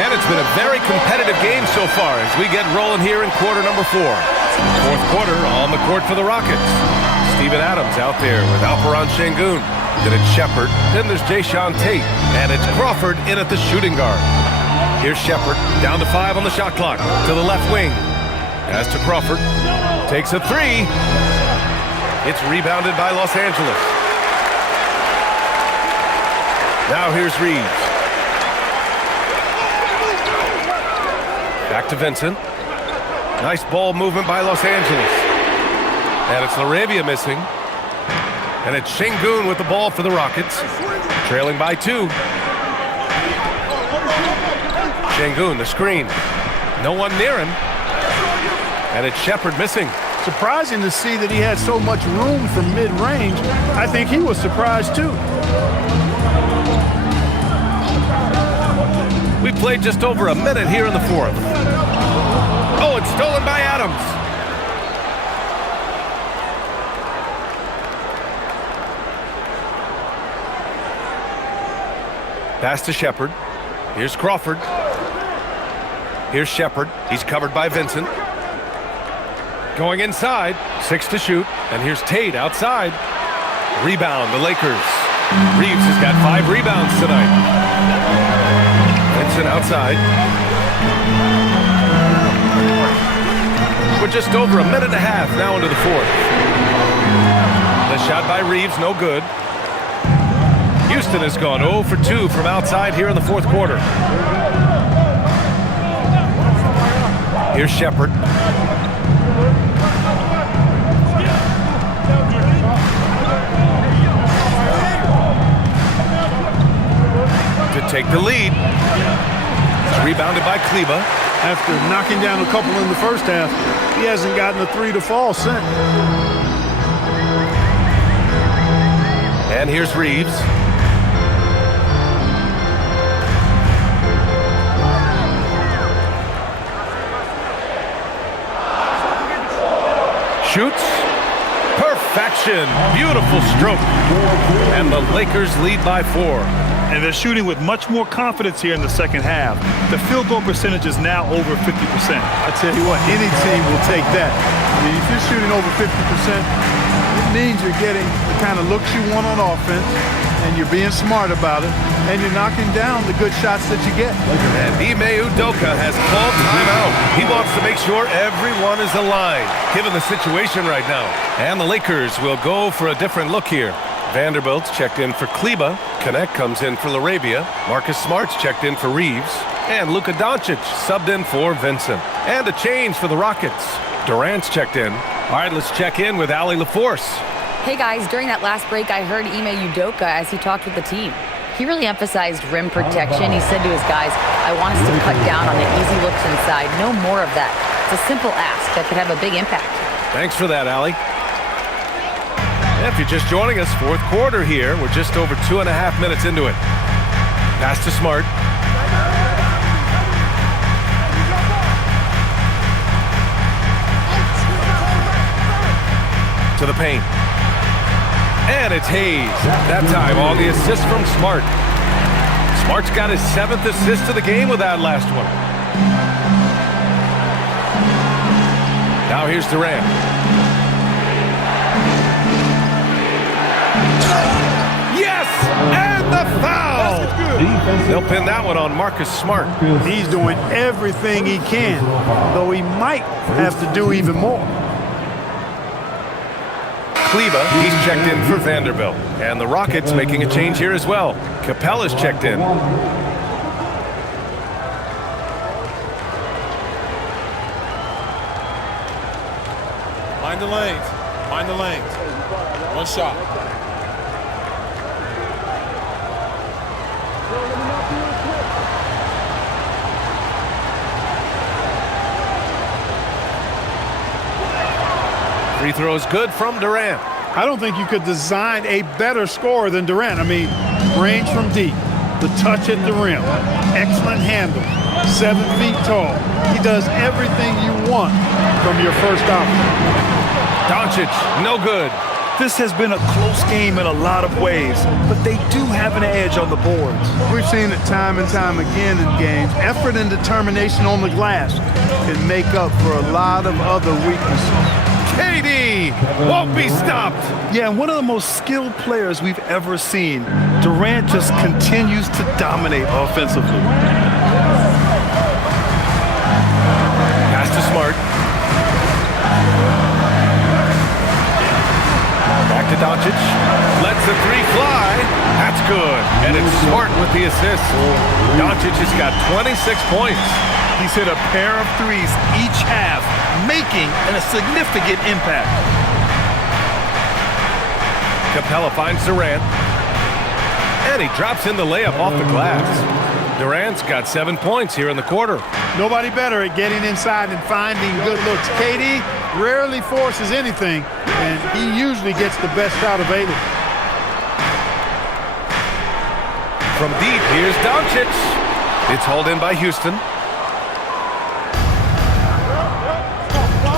And it's been a very competitive game so far as we get rolling here in quarter number 4. Fourth quarter on the court for the Rockets. Steven Adams out there with Alperen Şengün. Then it's Shepard. Then there's Jayshawn Tate. And it's Crawford in at the shooting guard. Here's Shepard, down to 5 on the shot clock. To the left wing. As to Crawford. Takes a 3. It's rebounded by Los Angeles. Now here's Reeves. Back to Vincent. Nice ball movement by Los Angeles. And it's LaRavia missing. And it's Şengün with the ball for the Rockets. Trailing by 2. Şengün, the screen. No one near him. And it's Shepard missing. Surprising to see that he had so much room from mid-range. I think he was surprised too. We played just over a minute here in the 4th. Oh, it's stolen by Adams. Pass to Shepard. Here's Crawford. Here's Shepard. He's covered by Vincent. Going inside. 6 to shoot. And here's Tate outside. Rebound, the Lakers. Reeves has got 5 rebounds tonight. Vincent outside. We're just over a minute and a half now into the 4th. The shot by Reeves, no good. Houston has gone 0 for 2 from outside here in the 4th quarter. Here's Shepard. To take the lead. It's rebounded by Kleber. After knocking down a couple in the first half, he hasn't gotten a 3 to fall since. And here's Reeves. Shoots. Perfection. Beautiful stroke. And the Lakers lead by 4. And they're shooting with much more confidence here in the second half. The field goal percentage is now over 50%. I tell you what, any team will take that. I mean, if you're shooting over 50%, it means you're getting the kind of looks you want on offense, and you're being smart about it, and you're knocking down the good shots that you get. And Ime Udoka has called timeout. He wants to make sure everyone is aligned, given the situation right now. And the Lakers will go for a different look here. Vanderbilt's checked in for Kleber. Connect comes in for LaRavia. Marcus Smart's checked in for Reeves. And Luka Doncic subbed in for Vincent. And a change for the Rockets. Durant's checked in. All right, let's check in with Allie LaForce. Hey guys, during that last break, I heard Ime Udoka as he talked with the team. He really emphasized rim protection. He said to his guys, I want us to cut down on the easy looks inside. No more of that. It's a simple ask that could have a big impact. Thanks for that, Allie. If you're just joining us, 4th quarter here. We're just over 2.5 minutes into it. Pass to Smart. To the paint. And it's Hayes. That time on the assist from Smart. Smart's got his 7th assist of the game with that last one. Now here's Durant. Yes! And the foul! They'll pin that one on Marcus Smart. He's doing everything he can, though he might have to do even more. Kleber, he's checked in for Vanderbilt. And the Rockets making a change here as well. Capella's checked in. Mind the lanes. Mind the lanes. One shot. Free throw is good from Durant. I don't think you could design a better scorer than Durant. I mean, range from deep, the touch at the rim, excellent handle, 7 feet tall. He does everything you want from your first option. Doncic, no good. This has been a close game in a lot of ways, but they do have an edge on the boards. We've seen it time and time again in games. Effort and determination on the glass can make up for a lot of other weaknesses. KD won't be stopped. Yeah, and one of the most skilled players we've ever seen. Durant just continues to dominate offensively. Pass to Smart. Back to Doncic. Lets the three fly. That's good. And it's Smart with the assist. Doncic has got 26 points. He's hit a pair of threes each half, making a significant impact. Capella finds Durant. And he drops in the layup off the glass. Durant's got 7 points here in the quarter. Nobody better at getting inside and finding good looks. KD rarely forces anything, and he usually gets the best shot available. From deep, here's Doncic. It's hauled in by Houston.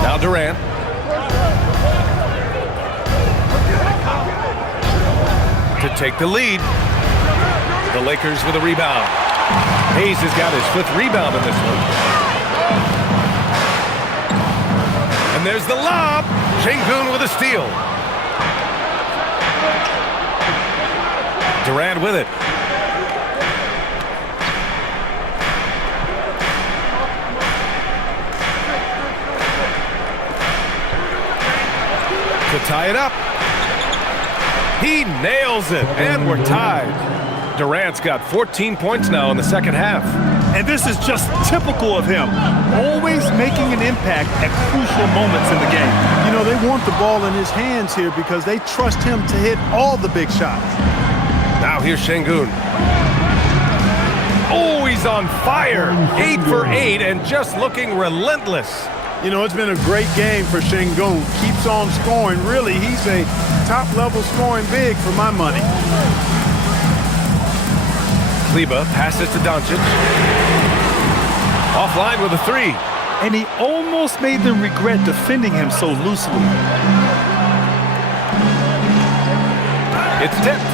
Now Durant. To take the lead. The Lakers with a rebound. Hayes has got his 5th rebound in this one. And there's the lob. Sengun with a steal. Durant with it. To tie it up. He nails it, and we're tied. Durant's got 14 points now in the second half. And this is just typical of him, always making an impact at crucial moments in the game. You know, they want the ball in his hands here because they trust him to hit all the big shots. Now here's Sengun. Oh, he's on fire. 8 for 8 and just looking relentless. You know, it's been a great game for Sengun. Keeps on scoring. Really, he's a top-level scoring big for my money. Kleber passes to Doncic. Offline with a 3. And he almost made them regret defending him so loosely. It's tipped.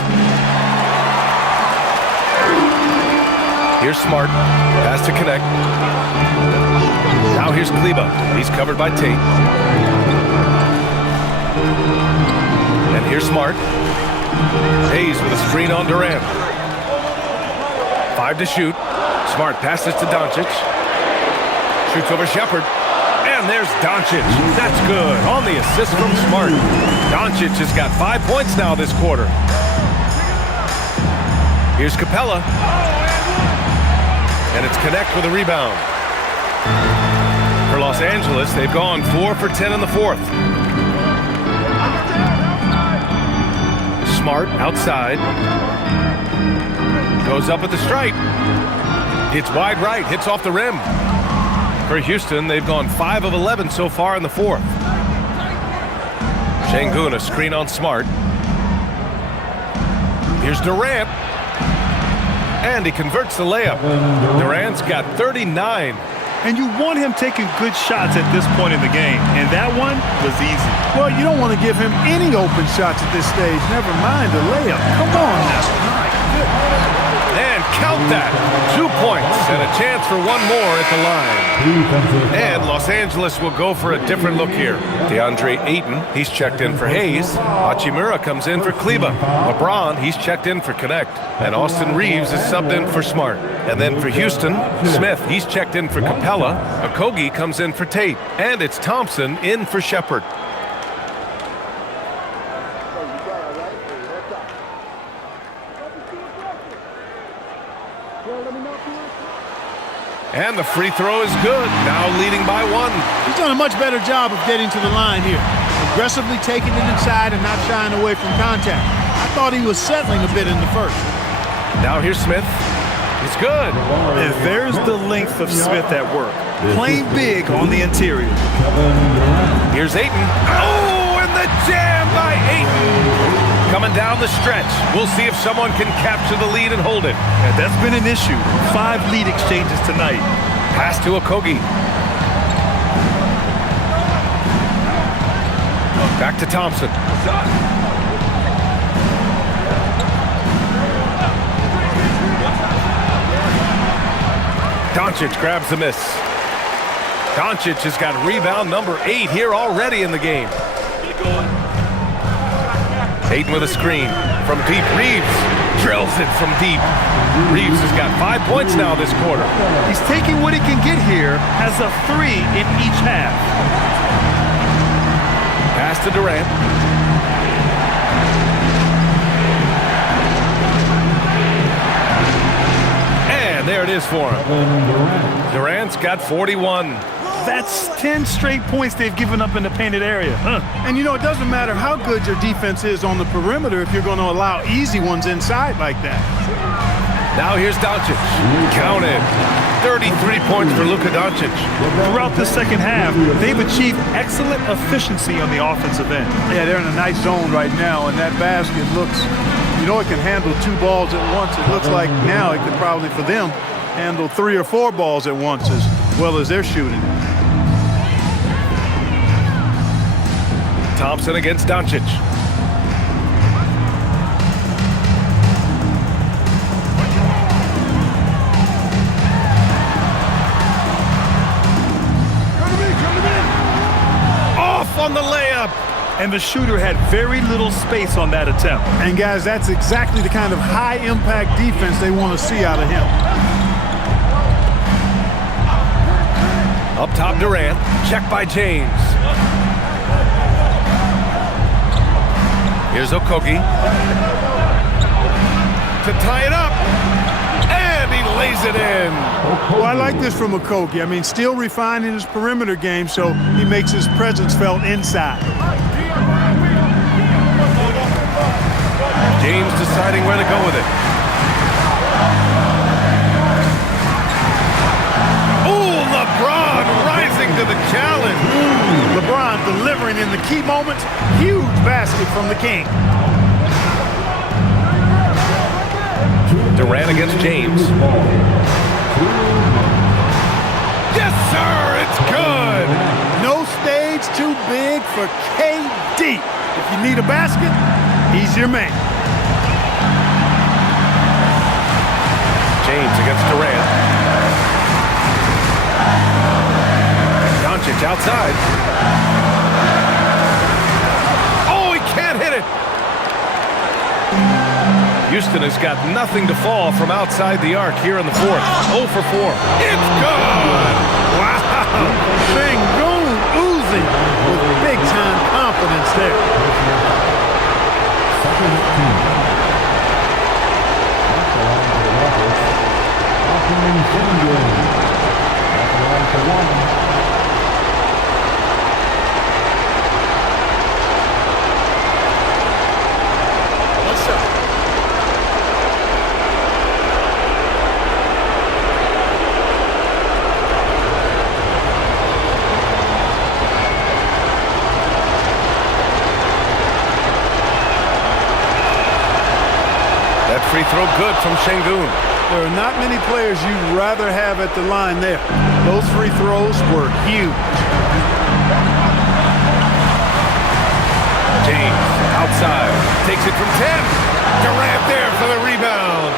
Here's Smart. Pass to connect. Now here's Kleber. He's covered by Tate. And here's Smart. Hayes with a screen on Durant. 5 to shoot. Smart passes to Doncic. Shoots over Shepherd. And there's Doncic. That's good. On the assist from Smart. Doncic has got 5 points now this quarter. Here's Capella. And it's Connect with a rebound. For Los Angeles, they've gone 4 for 10 in the 4th. Smart outside. Goes up at the stripe. It's wide right. Hits off the rim. For Houston, they've gone 5 of 11 so far in the 4th. Sengun, a screen on Smart. Here's Durant. And he converts the layup. Durant's got 39. And you want him taking good shots at this point in the game. And that one was easy. Well, you don't want to give him any open shots at this stage. Never mind a layup. Come on now. And count that. 2 points and a chance for one more at the line. And Los Angeles will go for a different look here. DeAndre Ayton, he's checked in for Hayes. Hachimura comes in for Kleber. LeBron, he's checked in for Connect. And Austin Reeves is subbed in for Smart. And then for Houston, Smith, he's checked in for Capella. Okogie comes in for Tate. And it's Thompson in for Shepherd. And the free throw is good. Now leading by 1. He's done a much better job of getting to the line here. Aggressively taking it inside and not shying away from contact. I thought he was settling a bit in the first. Now here's Smith. It's good. And there's the length of Smith at work. Playing big on the interior. Here's Ayton. Oh, and the jam by Ayton. Coming down the stretch. We'll see if someone can capture the lead and hold it. And that's been an issue. 5 lead exchanges tonight. Pass to Okogie. Back to Thompson. Doncic grabs the miss. Doncic has got rebound number 8 here already in the game. Ayton with a screen from deep. Reeves drills it from deep. Reeves has got 5 points now this quarter. He's taking what he can get here, has a 3 in each half. Pass to Durant. And there it is for him. Durant's got 41. That's 10 straight points they've given up in the painted area. And you know, it doesn't matter how good your defense is on the perimeter if you're going to allow easy ones inside like that. Now here's Doncic. Counted. 33 points for Luka Doncic. Throughout the second half, they've achieved excellent efficiency on the offensive end. Yeah, they're in a nice zone right now, and that basket looks, you know, it can handle 2 balls at once. It looks like now it could probably, for them, handle 3 or 4 balls at once as well as they're shooting. Thompson against Doncic. Off on the layup. And the shooter had very little space on that attempt. And guys, that's exactly the kind of high-impact defense they want to see out of him. Up top, Durant. Check by James. Here's Okogie. To tie it up. And he lays it in. Well, I like this from Okogie. I mean, still refining his perimeter game so he makes his presence felt inside. James deciding where to go with it. Oh, LeBron rising to the challenge. LeBron delivering in the key moments. Huge basket from the King. Durant against James. Yes, sir, it's good. No stage too big for KD. If you need a basket, he's your man. James against Durant. Doncic outside. Oh, he can't hit it. Houston has got nothing to fall from outside the arc here in the fourth. 0 for 4. It's good. Wow. Sengun oozing with big-time confidence there. Free throw good from Sengun. There are not many players you'd rather have at the line there. Those free throws were huge. James outside. Takes it from 10. Durant there for the rebound.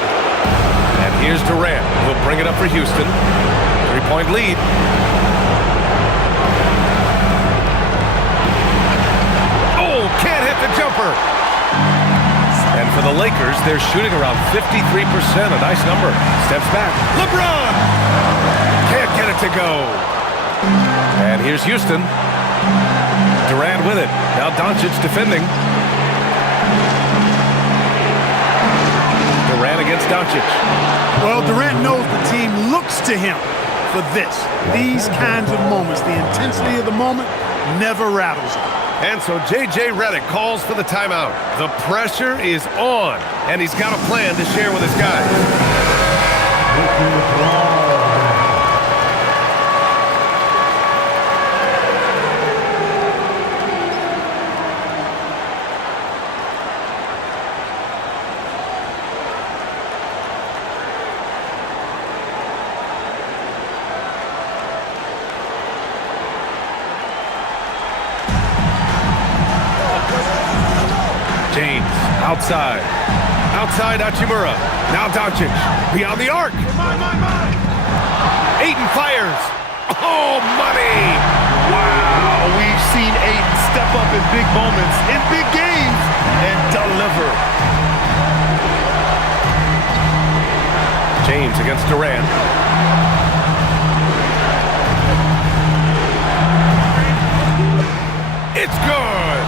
And here's Durant. He'll bring it up for Houston. 3-point lead. Oh, can't hit the jumper. And for the Lakers, they're shooting around 53%, a nice number. Steps back. LeBron! Can't get it to go. And here's Houston. Durant with it. Now Doncic defending. Durant against Doncic. Well, Durant knows the team looks to him for this. These kinds of moments, the intensity of the moment never rattles him. And so J.J. Redick calls for the timeout. The pressure is on, and he's got a plan to share with his guys. James, outside. Outside Hachimura. Now Doncic, beyond the arc. Ayton fires. Oh, money! Wow, we've seen Ayton step up in big moments, in big games, and deliver. James against Durant. It's good!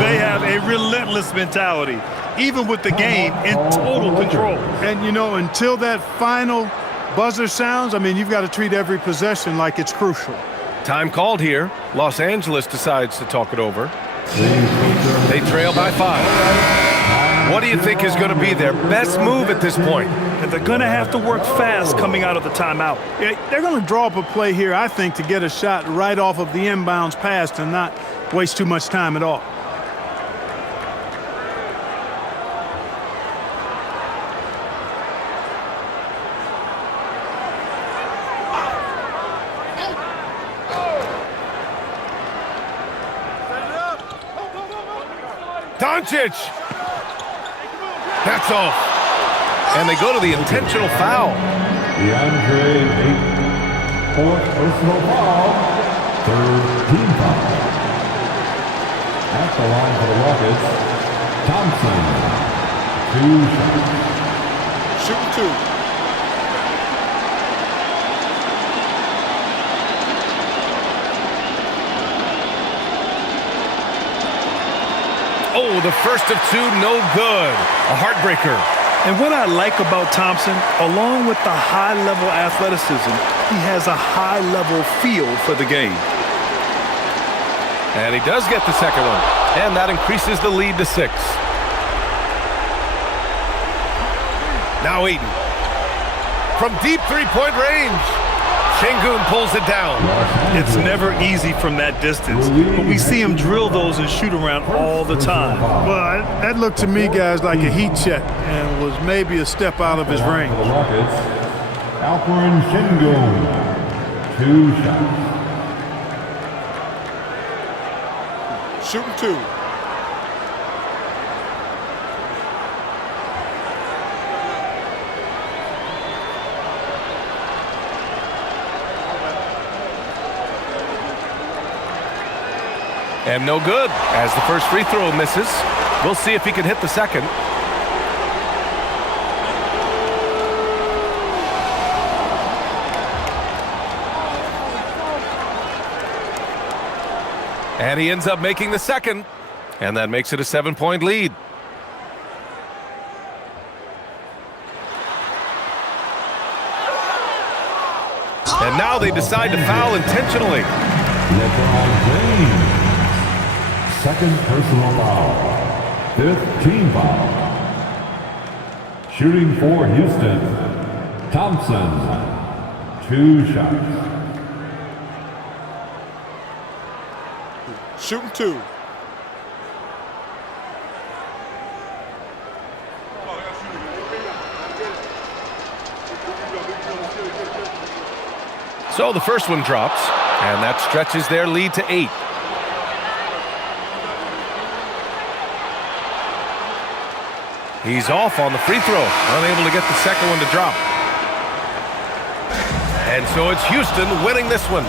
They have a relentless mentality, even with the game in total control. And, you know, until that final buzzer sounds, I mean, you've got to treat every possession like it's crucial. Time called here. Los Angeles decides to talk it over. They trail by 5. What do you think is going to be their best move at this point? And they're going to have to work fast coming out of the timeout. They're going to draw up a play here, I think, to get a shot right off of the inbounds pass and not waste too much time at all. Doncic! That's off. And they go to the intentional foul. DeAndre Ayton, 4th personal foul, 3rd team foul. At the line for the Rockets, Thompson, 2 shots. Shooting 2. Oh, the first of 2, no good. A heartbreaker. And what I like about Thompson, along with the high-level athleticism, he has a high-level feel for the game. And he does get the second one. And that increases the lead to 6. Now Ayton. From deep three-point range. Şengün pulls it down. It's never easy from that distance, but we see him drill those and shoot around all the time. Well, that looked to me, guys, like a heat check and was maybe a step out of his range. For the Rockets, Alperen Şengün, 2 shots. Shooting 2. And no good, as the first free throw misses. We'll see if he can hit the second. And he ends up making the second. And that makes it a 7-point lead. And now they decide to foul intentionally. LeBron James, 2nd personal foul, 5th team foul. Shooting for Houston, Thompson, 2 shots. Shooting 2. So the first one drops, and that stretches their lead to 8. He's off on the free throw, unable to get the second one to drop. And so it's Houston winning this one.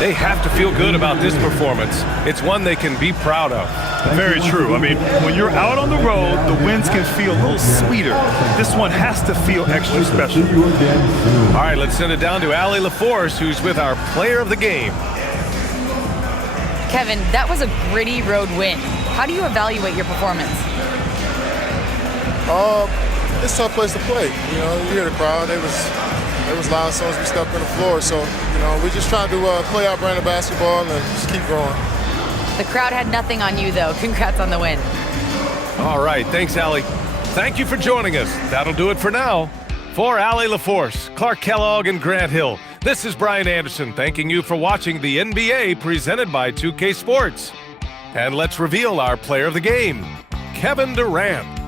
They have to feel good about this performance. It's one they can be proud of. Very true. I mean, when you're out on the road, the wins can feel a little sweeter. This one has to feel extra special. All right, let's send it down to Allie LaForce, who's with our player of the game. Kevin, that was a gritty road win. How do you evaluate your performance? It's a tough place to play. You know, you hear the crowd. They was loud as soon as we stepped on the floor. So, you know, we just trying to play our brand of basketball and just keep going. The crowd had nothing on you, though. Congrats on the win. All right, thanks, Allie. Thank you for joining us. That'll do it for now. For Allie LaForce, Clark Kellogg, and Grant Hill, this is Brian Anderson thanking you for watching the NBA presented by 2K Sports. And let's reveal our player of the game, Kevin Durant.